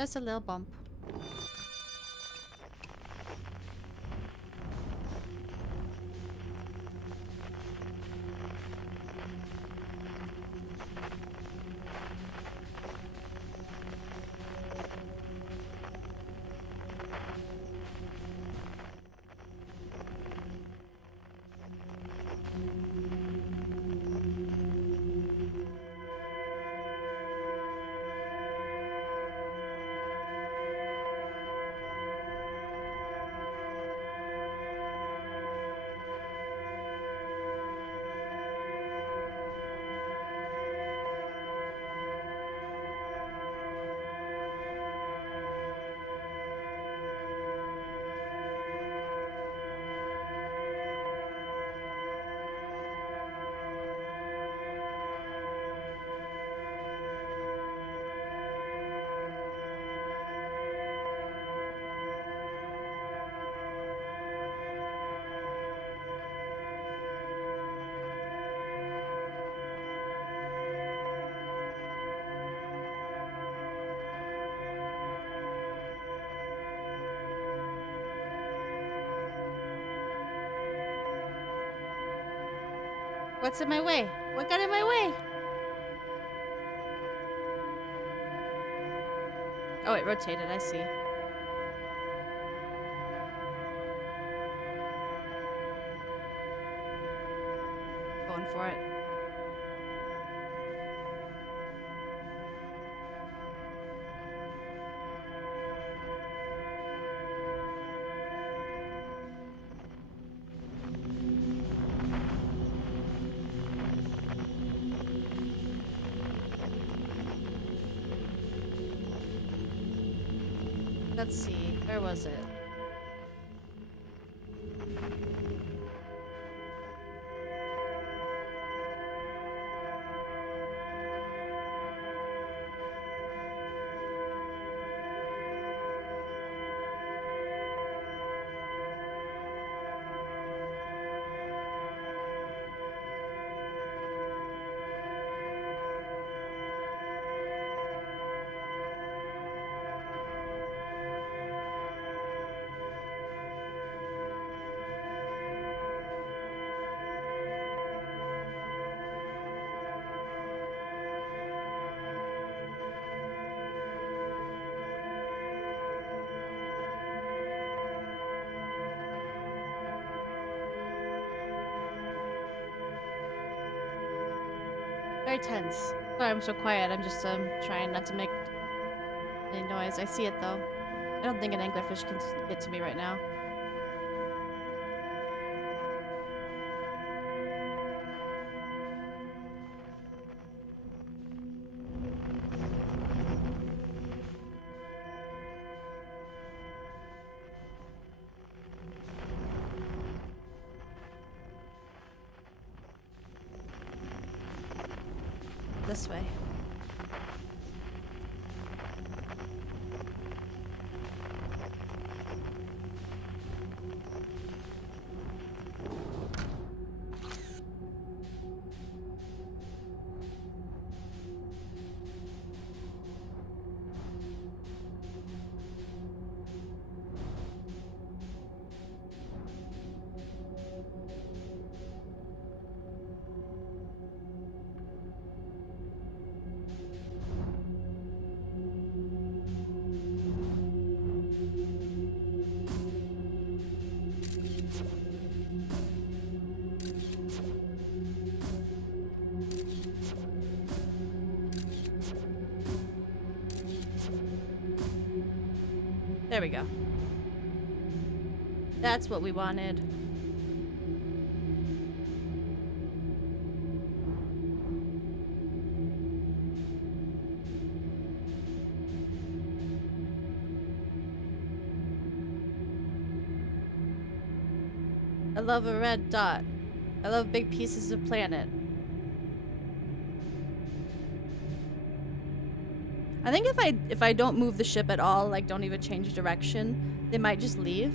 Just a little bump. What's in my way? What got in my way? Oh, it rotated. I see. Going for it. Let's see. Where was it? Very tense. Sorry, I'm so quiet. I'm just trying not to make any noise. I see it though. I don't think an anglerfish can get to me right now. This way. There we go. That's what we wanted. I love a red dot. I love big pieces of planet. I think if I don't move the ship at all, like don't even change direction, they might just leave.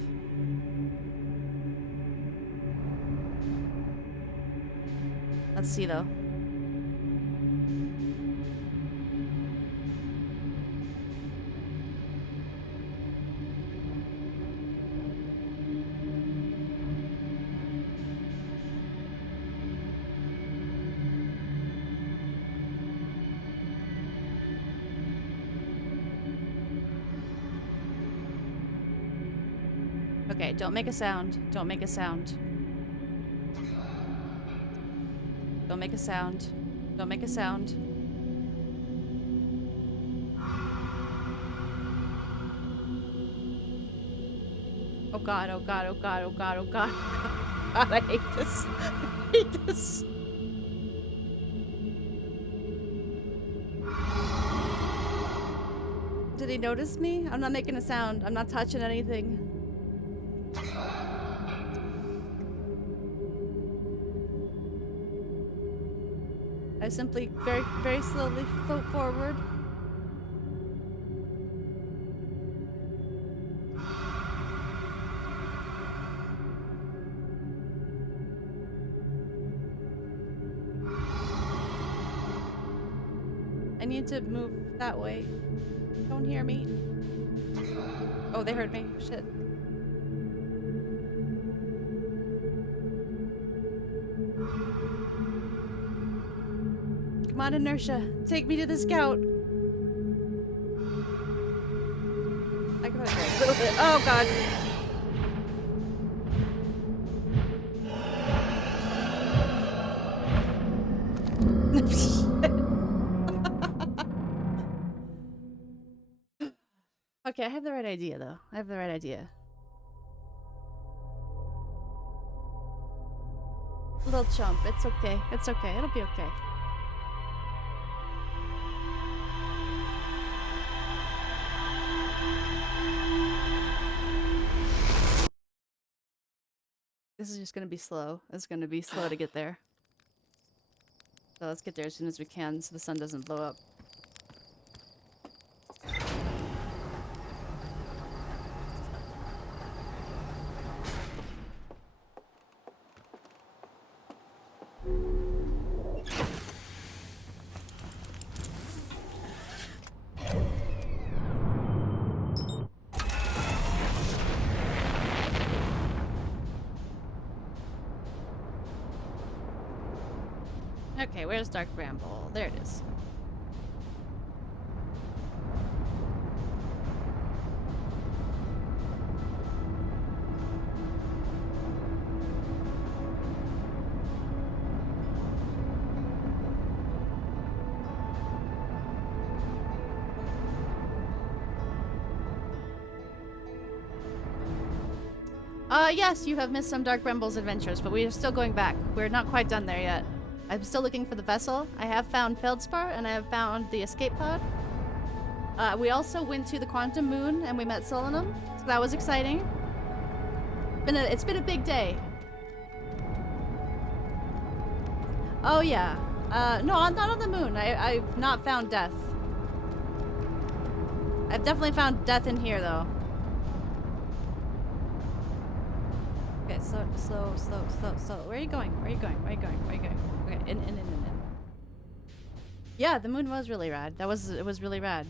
Let's see though. Okay, don't make a sound. Don't make a sound. Don't make a sound. Don't make a sound. Oh god, oh god, oh god, oh god, oh god. God, I hate this. I hate this. Did he notice me? I'm not making a sound. I'm not touching anything. I simply very, very slowly float forward. I need to move that way. Don't hear me. Oh, they heard me. Shit. Come on, inertia. Take me to the scout. I can probably go a little bit. Oh, God. Okay, I have the right idea, though. I have the right idea. Little chump. It's okay. It's okay. It'll be okay. This is just gonna be slow. It's gonna be slow to get there. So let's get there as soon as we can so the sun doesn't blow up. Okay, where's Dark Bramble? There it is. Yes, you have missed some Dark Bramble's adventures, but we are still going back. We're not quite done there yet. I'm still looking for the vessel. I have found Feldspar, and I have found the escape pod. We also went to the Quantum Moon, and we met Solanum, so that was exciting. It's been a big day. Oh yeah. No, I'm not on the moon. I've not found death. I've definitely found death in here, though. Okay, slow. Where are you going? Where are you going? Where are you going? Where are you going? Okay, in. Yeah, the moon was really rad. It was really rad.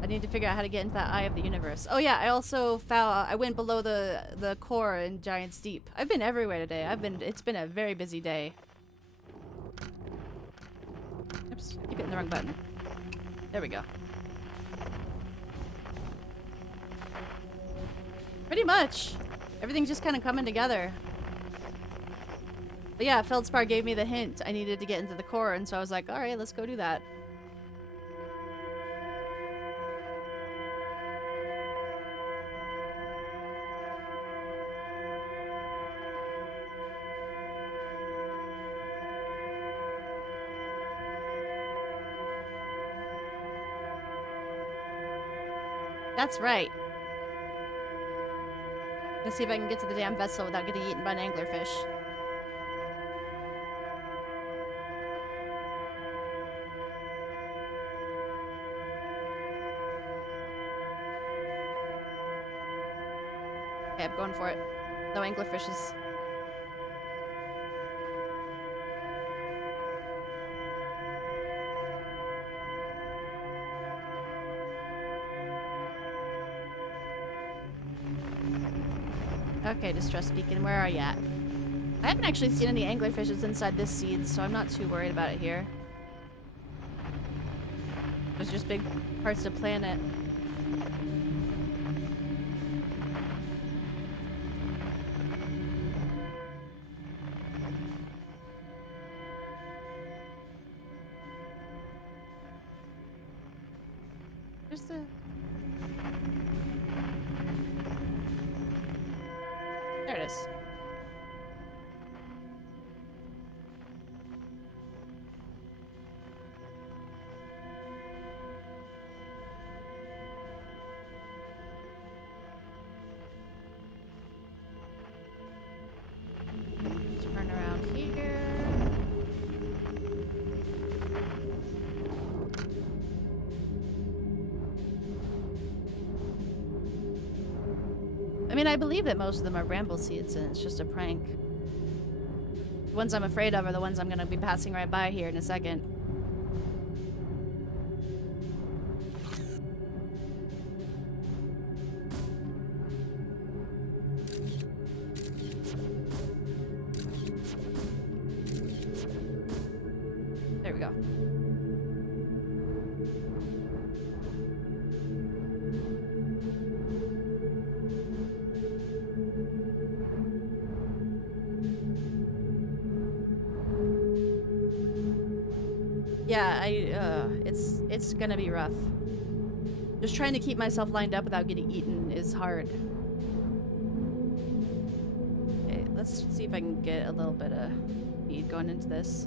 I need to figure out how to get into that eye of the universe. Oh yeah, I also found I went below the core in Giant's Deep. I've been everywhere today. It's been a very busy day. Oops, keep hitting the wrong button. There we go. Pretty much. Everything's just kind of coming together. But yeah, Feldspar gave me the hint I needed to get into the core, and so I was like, alright, let's go do that. That's right. Let's see if I can get to the damn vessel without getting eaten by an anglerfish. Okay, I'm going for it. No anglerfishes. Okay, distress beacon, where are you at? I haven't actually seen any anglerfishes inside this seed, so I'm not too worried about it here. There's just big parts of the planet. There's the... There it is. Turn around here. I mean, I believe that most of them are bramble seeds and it's just a prank. The ones I'm afraid of are the ones I'm gonna be passing right by here in a second. There we go. Yeah, it's gonna be rough. Just trying to keep myself lined up without getting eaten is hard. Okay, let's see if I can get a little bit of speed going into this.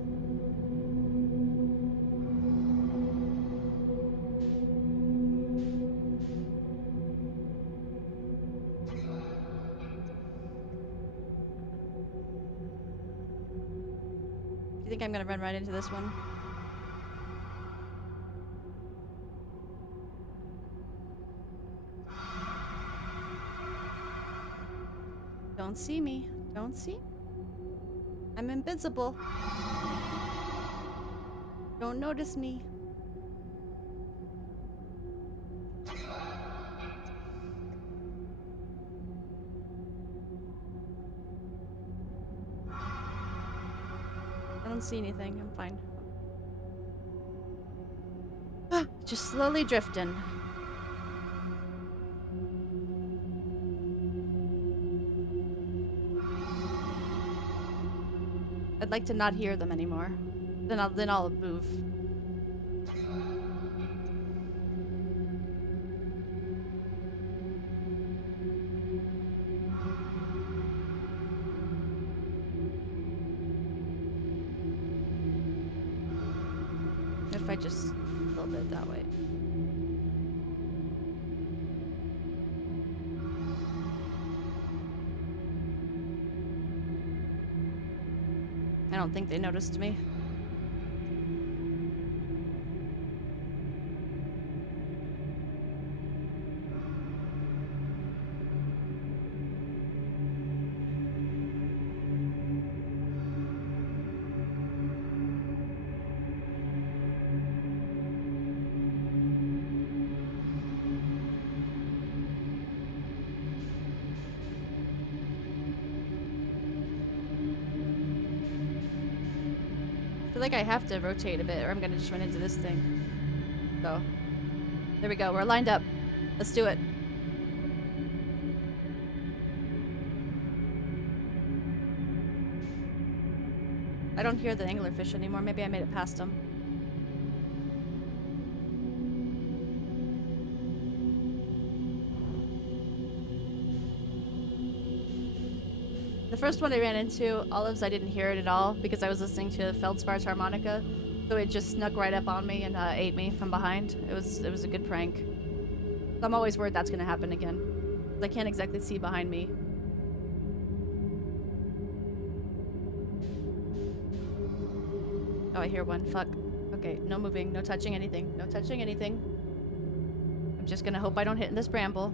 Do you think I'm gonna run right into this one? Don't see me. Don't see. I'm invisible. Don't notice me. I don't see anything. I'm fine. Just slowly drifting. I'd like to not hear them anymore. Then I'll move. If I just a little bit that way. I don't think they noticed me. I feel like I have to rotate a bit or I'm gonna just run into this thing. So, there we go. We're lined up. Let's do it. I don't hear the anglerfish anymore. Maybe I made it past them. The first one I ran into, Olives, I didn't hear it at all because I was listening to Feldspar's harmonica. So it just snuck right up on me and ate me from behind. It was a good prank. I'm always worried that's gonna happen again. I can't exactly see behind me. Oh, I hear one. Fuck. Okay, no moving, no touching anything. No touching anything. I'm just gonna hope I don't hit in this bramble.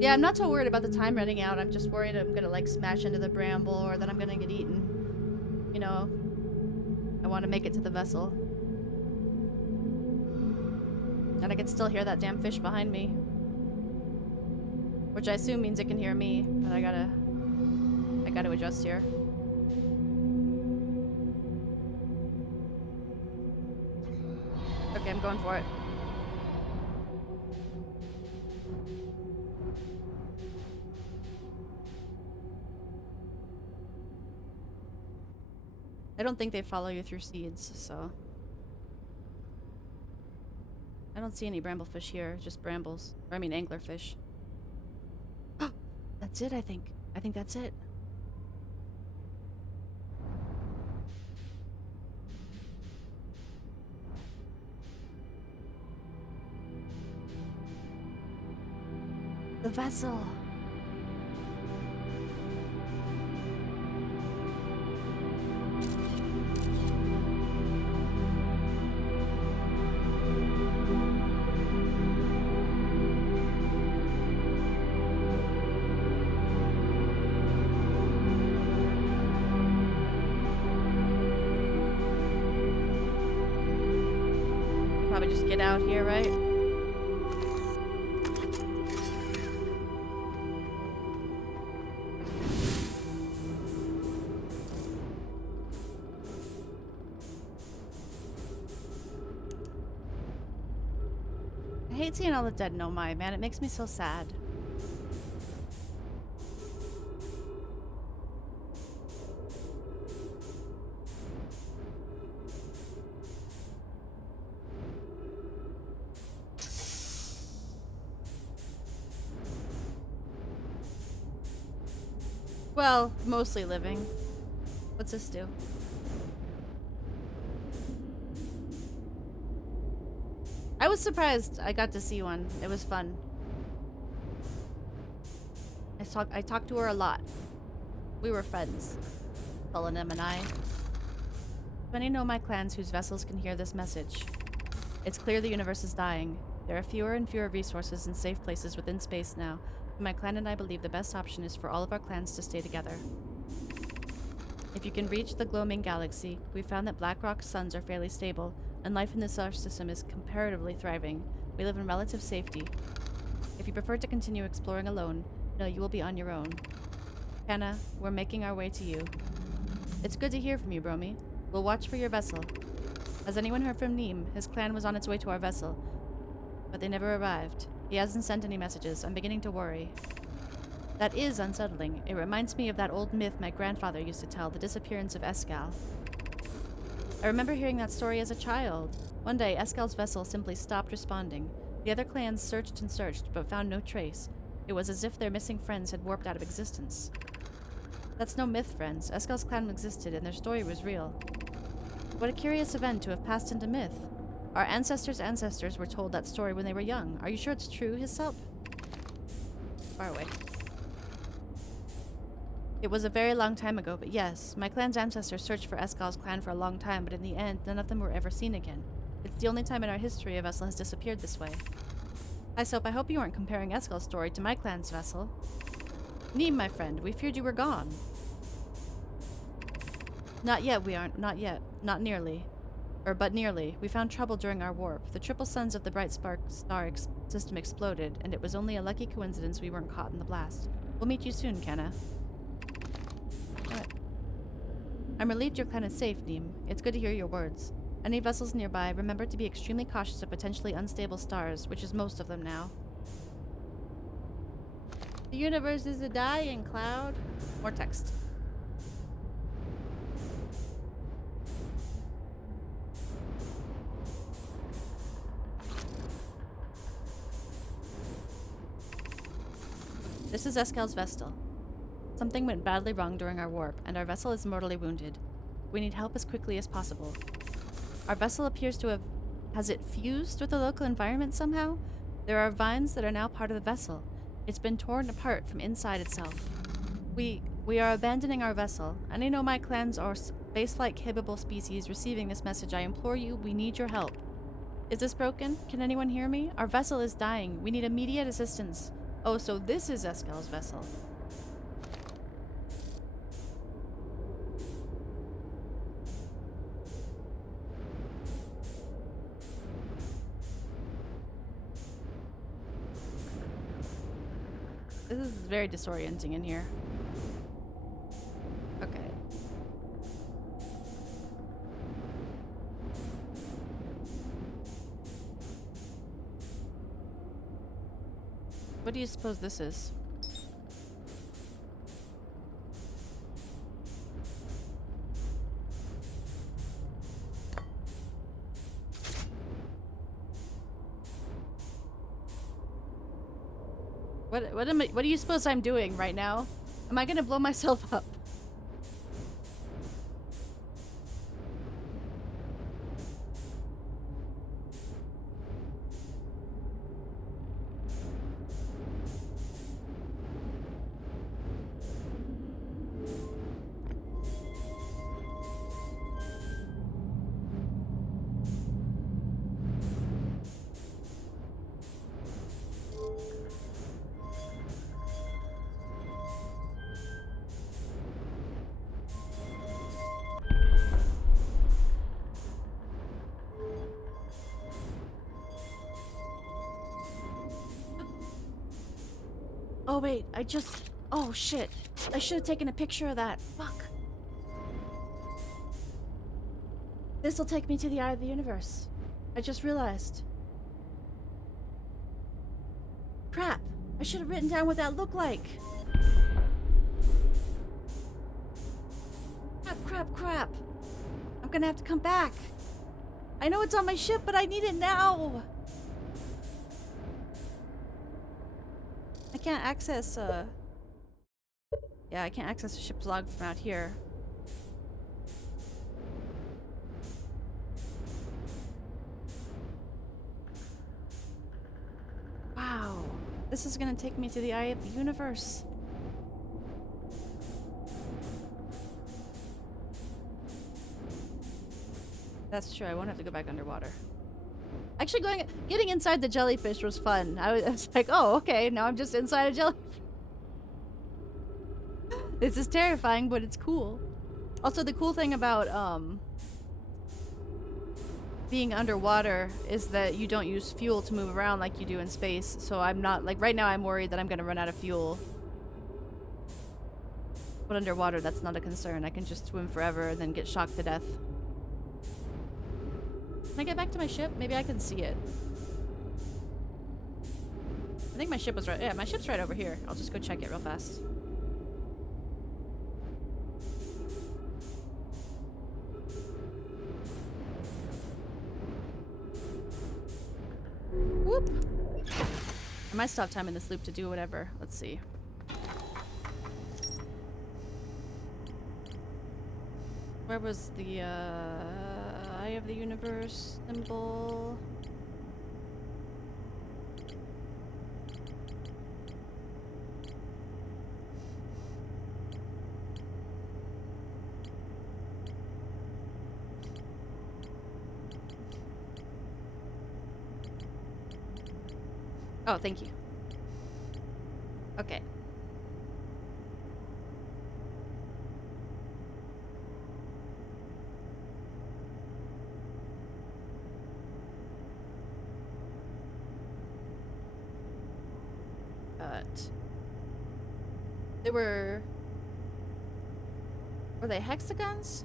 Yeah, I'm not so worried about the time running out. I'm just worried I'm gonna like smash into the bramble or that I'm gonna get eaten. You know, I want to make it to the vessel. And I can still hear that damn fish behind me. Which I assume means it can hear me, but I gotta adjust here. Okay, I'm going for it. I don't think they follow you through seeds, so... I don't see any bramblefish here, just brambles. Or I mean anglerfish. That's it, I think. I think that's it. The vessel! Probably just get out here, right? I hate seeing all the dead Nomai, man. It makes me so sad. Well, mostly living. What's this do? I was surprised I got to see one. It was fun. I talked to her a lot. We were friends. Solonim and I. Many know my clans whose vessels can hear this message. It's clear the universe is dying. There are fewer and fewer resources and safe places within space now. My clan and I believe the best option is for all of our clans to stay together. If you can reach the Gloaming Galaxy, we found that Blackrock's suns are fairly stable, and life in the solar system is comparatively thriving. We live in relative safety. If you prefer to continue exploring alone, know you will be on your own. Hannah, we're making our way to you. It's good to hear from you, Bromi. We'll watch for your vessel. Has anyone heard from Neem? His clan was on its way to our vessel, but they never arrived. He hasn't sent any messages. I'm beginning to worry. That is unsettling. It reminds me of that old myth my grandfather used to tell, the disappearance of Escal. I remember hearing that story as a child. One day, Escal's vessel simply stopped responding. The other clans searched and searched, but found no trace. It was as if their missing friends had warped out of existence. That's no myth, friends. Escal's clan existed, and their story was real. What a curious event to have passed into myth. Our ancestors' ancestors were told that story when they were young. Are you sure it's true, Hyssop? Far away. It was a very long time ago, but yes, my clan's ancestors searched for Escal's clan for a long time, but in the end, none of them were ever seen again. It's the only time in our history a vessel has disappeared this way. Hyssop, I hope you aren't comparing Escal's story to my clan's vessel. Neem, my friend, we feared you were gone. Not yet, we aren't. Not yet. Not nearly. But nearly. We found trouble during our warp. The triple suns of the bright star system exploded, and it was only a lucky coincidence we weren't caught in the blast. We'll meet you soon, Kenna. What? I'm relieved your clan is safe, Neem. It's good to hear your words. Any vessels nearby, remember to be extremely cautious of potentially unstable stars, which is most of them now. The universe is a dying, Cloud. More text. This is Escal's vessel. Something went badly wrong during our warp, and our vessel is mortally wounded. We need help as quickly as possible. Our vessel appears to have... Has it fused with the local environment somehow? There are vines that are now part of the vessel. It's been torn apart from inside itself. We are abandoning our vessel. Any know my clans or spaceflight capable species receiving this message, I implore you, we need your help. Is this broken? Can anyone hear me? Our vessel is dying. We need immediate assistance. Oh, so this is Escal's vessel. This is very disorienting in here. Okay. What do you suppose this is? What do you suppose I'm doing right now? Am I gonna blow myself up? Oh wait, oh shit. I should have taken a picture of that. Fuck. This'll take me to the eye of the universe. I just realized. Crap. I should have written down what that looked like. Crap. I'm gonna have to come back. I know it's on my ship, but I need it now. I can't access, yeah, I can't access the ship's log from out here. Wow. This is gonna take me to the eye of the universe. That's true, I won't have to go back underwater. Actually, getting inside the jellyfish was fun. I was like, oh, okay, now I'm just inside a jellyfish. This is terrifying, but it's cool. Also, the cool thing about being underwater is that you don't use fuel to move around like you do in space. So I'm not, like, right now I'm worried that I'm gonna run out of fuel. But underwater, that's not a concern. I can just swim forever and then get shocked to death. Can I get back to my ship? Maybe I can see it. I think my ship was right. Yeah, my ship's right over here. I'll just go check it real fast. Whoop! I might stop time in this loop to do whatever. Let's see. Where was the, Eye of the Universe symbol? Oh, thank you. Okay. They were they hexagons?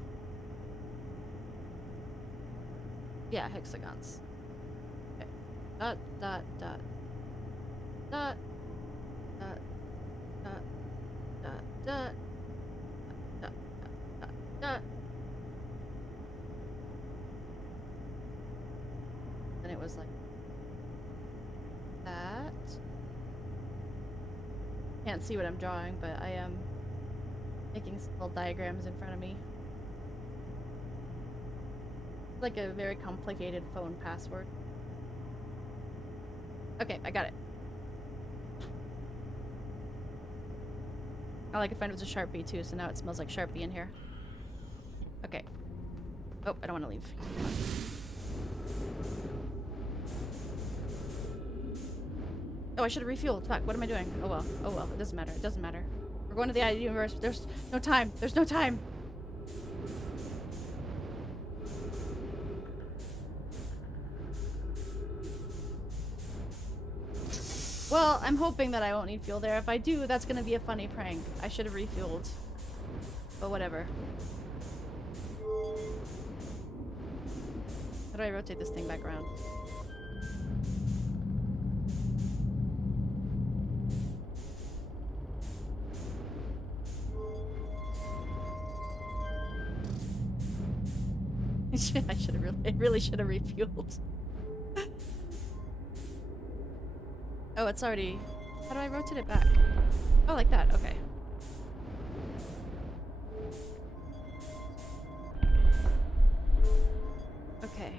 Yeah, hexagons. Okay. Dot, dot, dot. Dot. Dot. Dot. Dot. Dot. Dot. Dot. Dot. And it was like that. Can't see what I'm drawing, but I am making little diagrams in front of me. Like a very complicated phone password. Okay, I got it. All I could find was a Sharpie too, so now it smells like Sharpie in here. Okay. Oh, I don't want to leave. Oh, I should have refueled. Fuck, what am I doing? Oh well. Oh well. It doesn't matter. It doesn't matter. We're going to the eye of the universe. There's no time. There's no time. Well, I'm hoping that I won't need fuel there. If I do, that's gonna be a funny prank. I should have refueled. But whatever. How do I rotate this thing back around? I really should have refueled. Oh, it's already... How do I rotate it back? Oh, like that. Okay. Okay.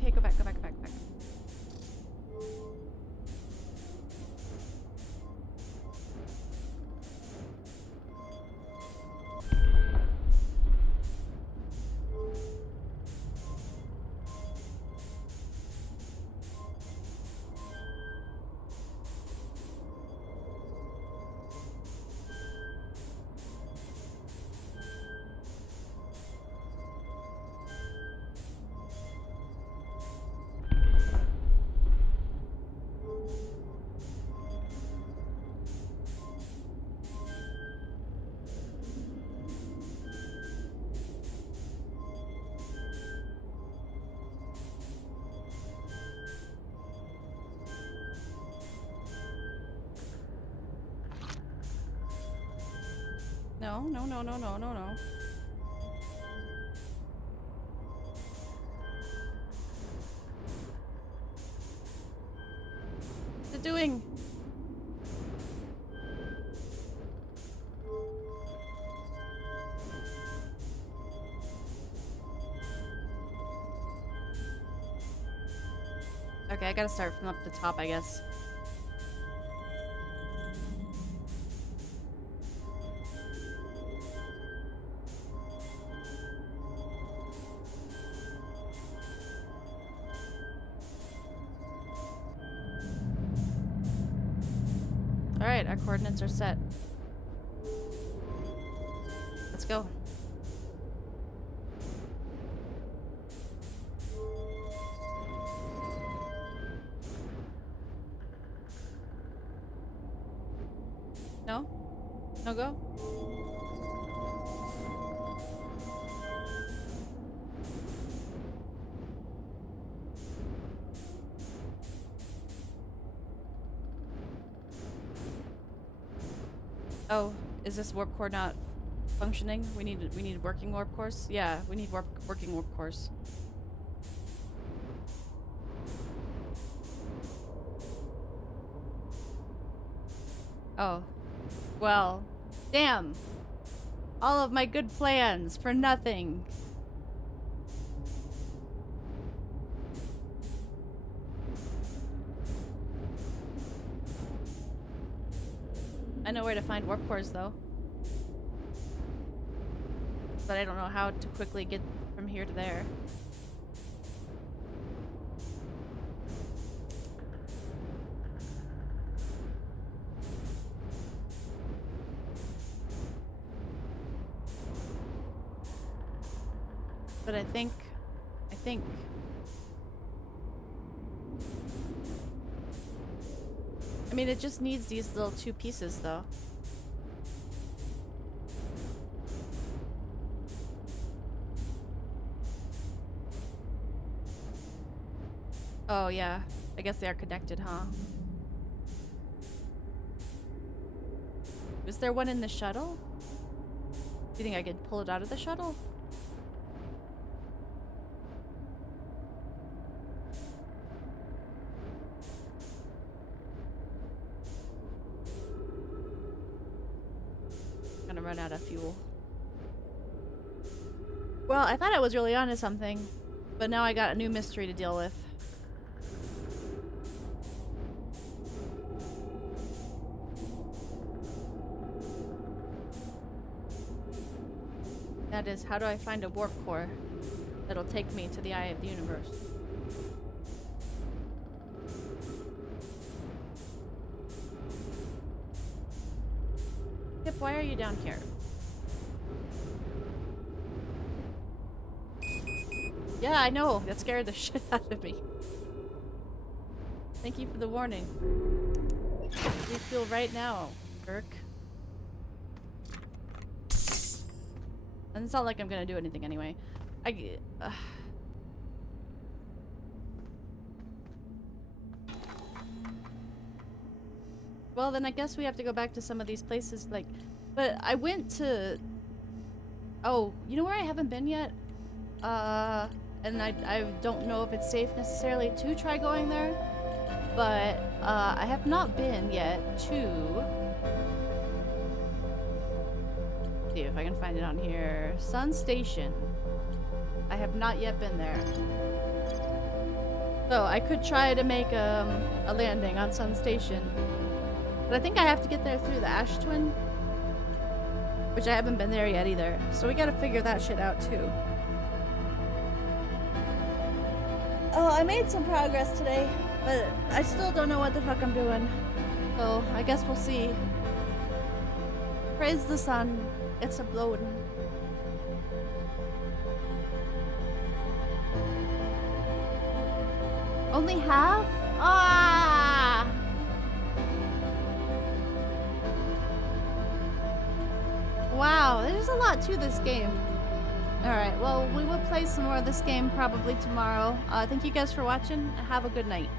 Okay, go back, go back, back, back. No, no, no, no, no, no, no. What's it doing? Okay, I gotta start from up the top, I guess. Alright, our coordinates are set. Let's go. No? No go? Oh, is this warp core not functioning? We need working warp cores? Yeah, we need working warp cores. Oh. Well, damn. All of my good plans for nothing. I know where to find warp cores though. But I don't know how to quickly get from here to there. But I think... I mean, it just needs these little two pieces, though. Oh, yeah. I guess they are connected, huh? Is there one in the shuttle? Do you think I could pull it out of the shuttle? Gonna run out of fuel. Well, I thought I was really onto something, but now I got a new mystery to deal with. That is, how do I find a warp core? that'll take me to the eye of the universe. Pip, why are you down here? Yeah, I know. That scared the shit out of me. Thank you for the warning. How do you feel right now, Kirk? And it's not like I'm gonna do anything anyway. Well, then I guess we have to go back to some of these places, like... But I went to... Oh, you know where I haven't been yet? And I don't know if it's safe necessarily to try going there. But, I have not been yet to... See if I can find it on here. Sun Station. I have not yet been there. So, I could try to make, a landing on Sun Station. But I think I have to get there through the Ash Twin. Which I haven't been there yet either. So we gotta figure that shit out too. Oh, I made some progress today. But I still don't know what the fuck I'm doing. So I guess we'll see. Praise the sun. It's a-blowin'. Only half? Ah! Wow, there's a lot to this game. Alright, well, we will play some more of this game probably tomorrow. Thank you guys for watching. Have a good night.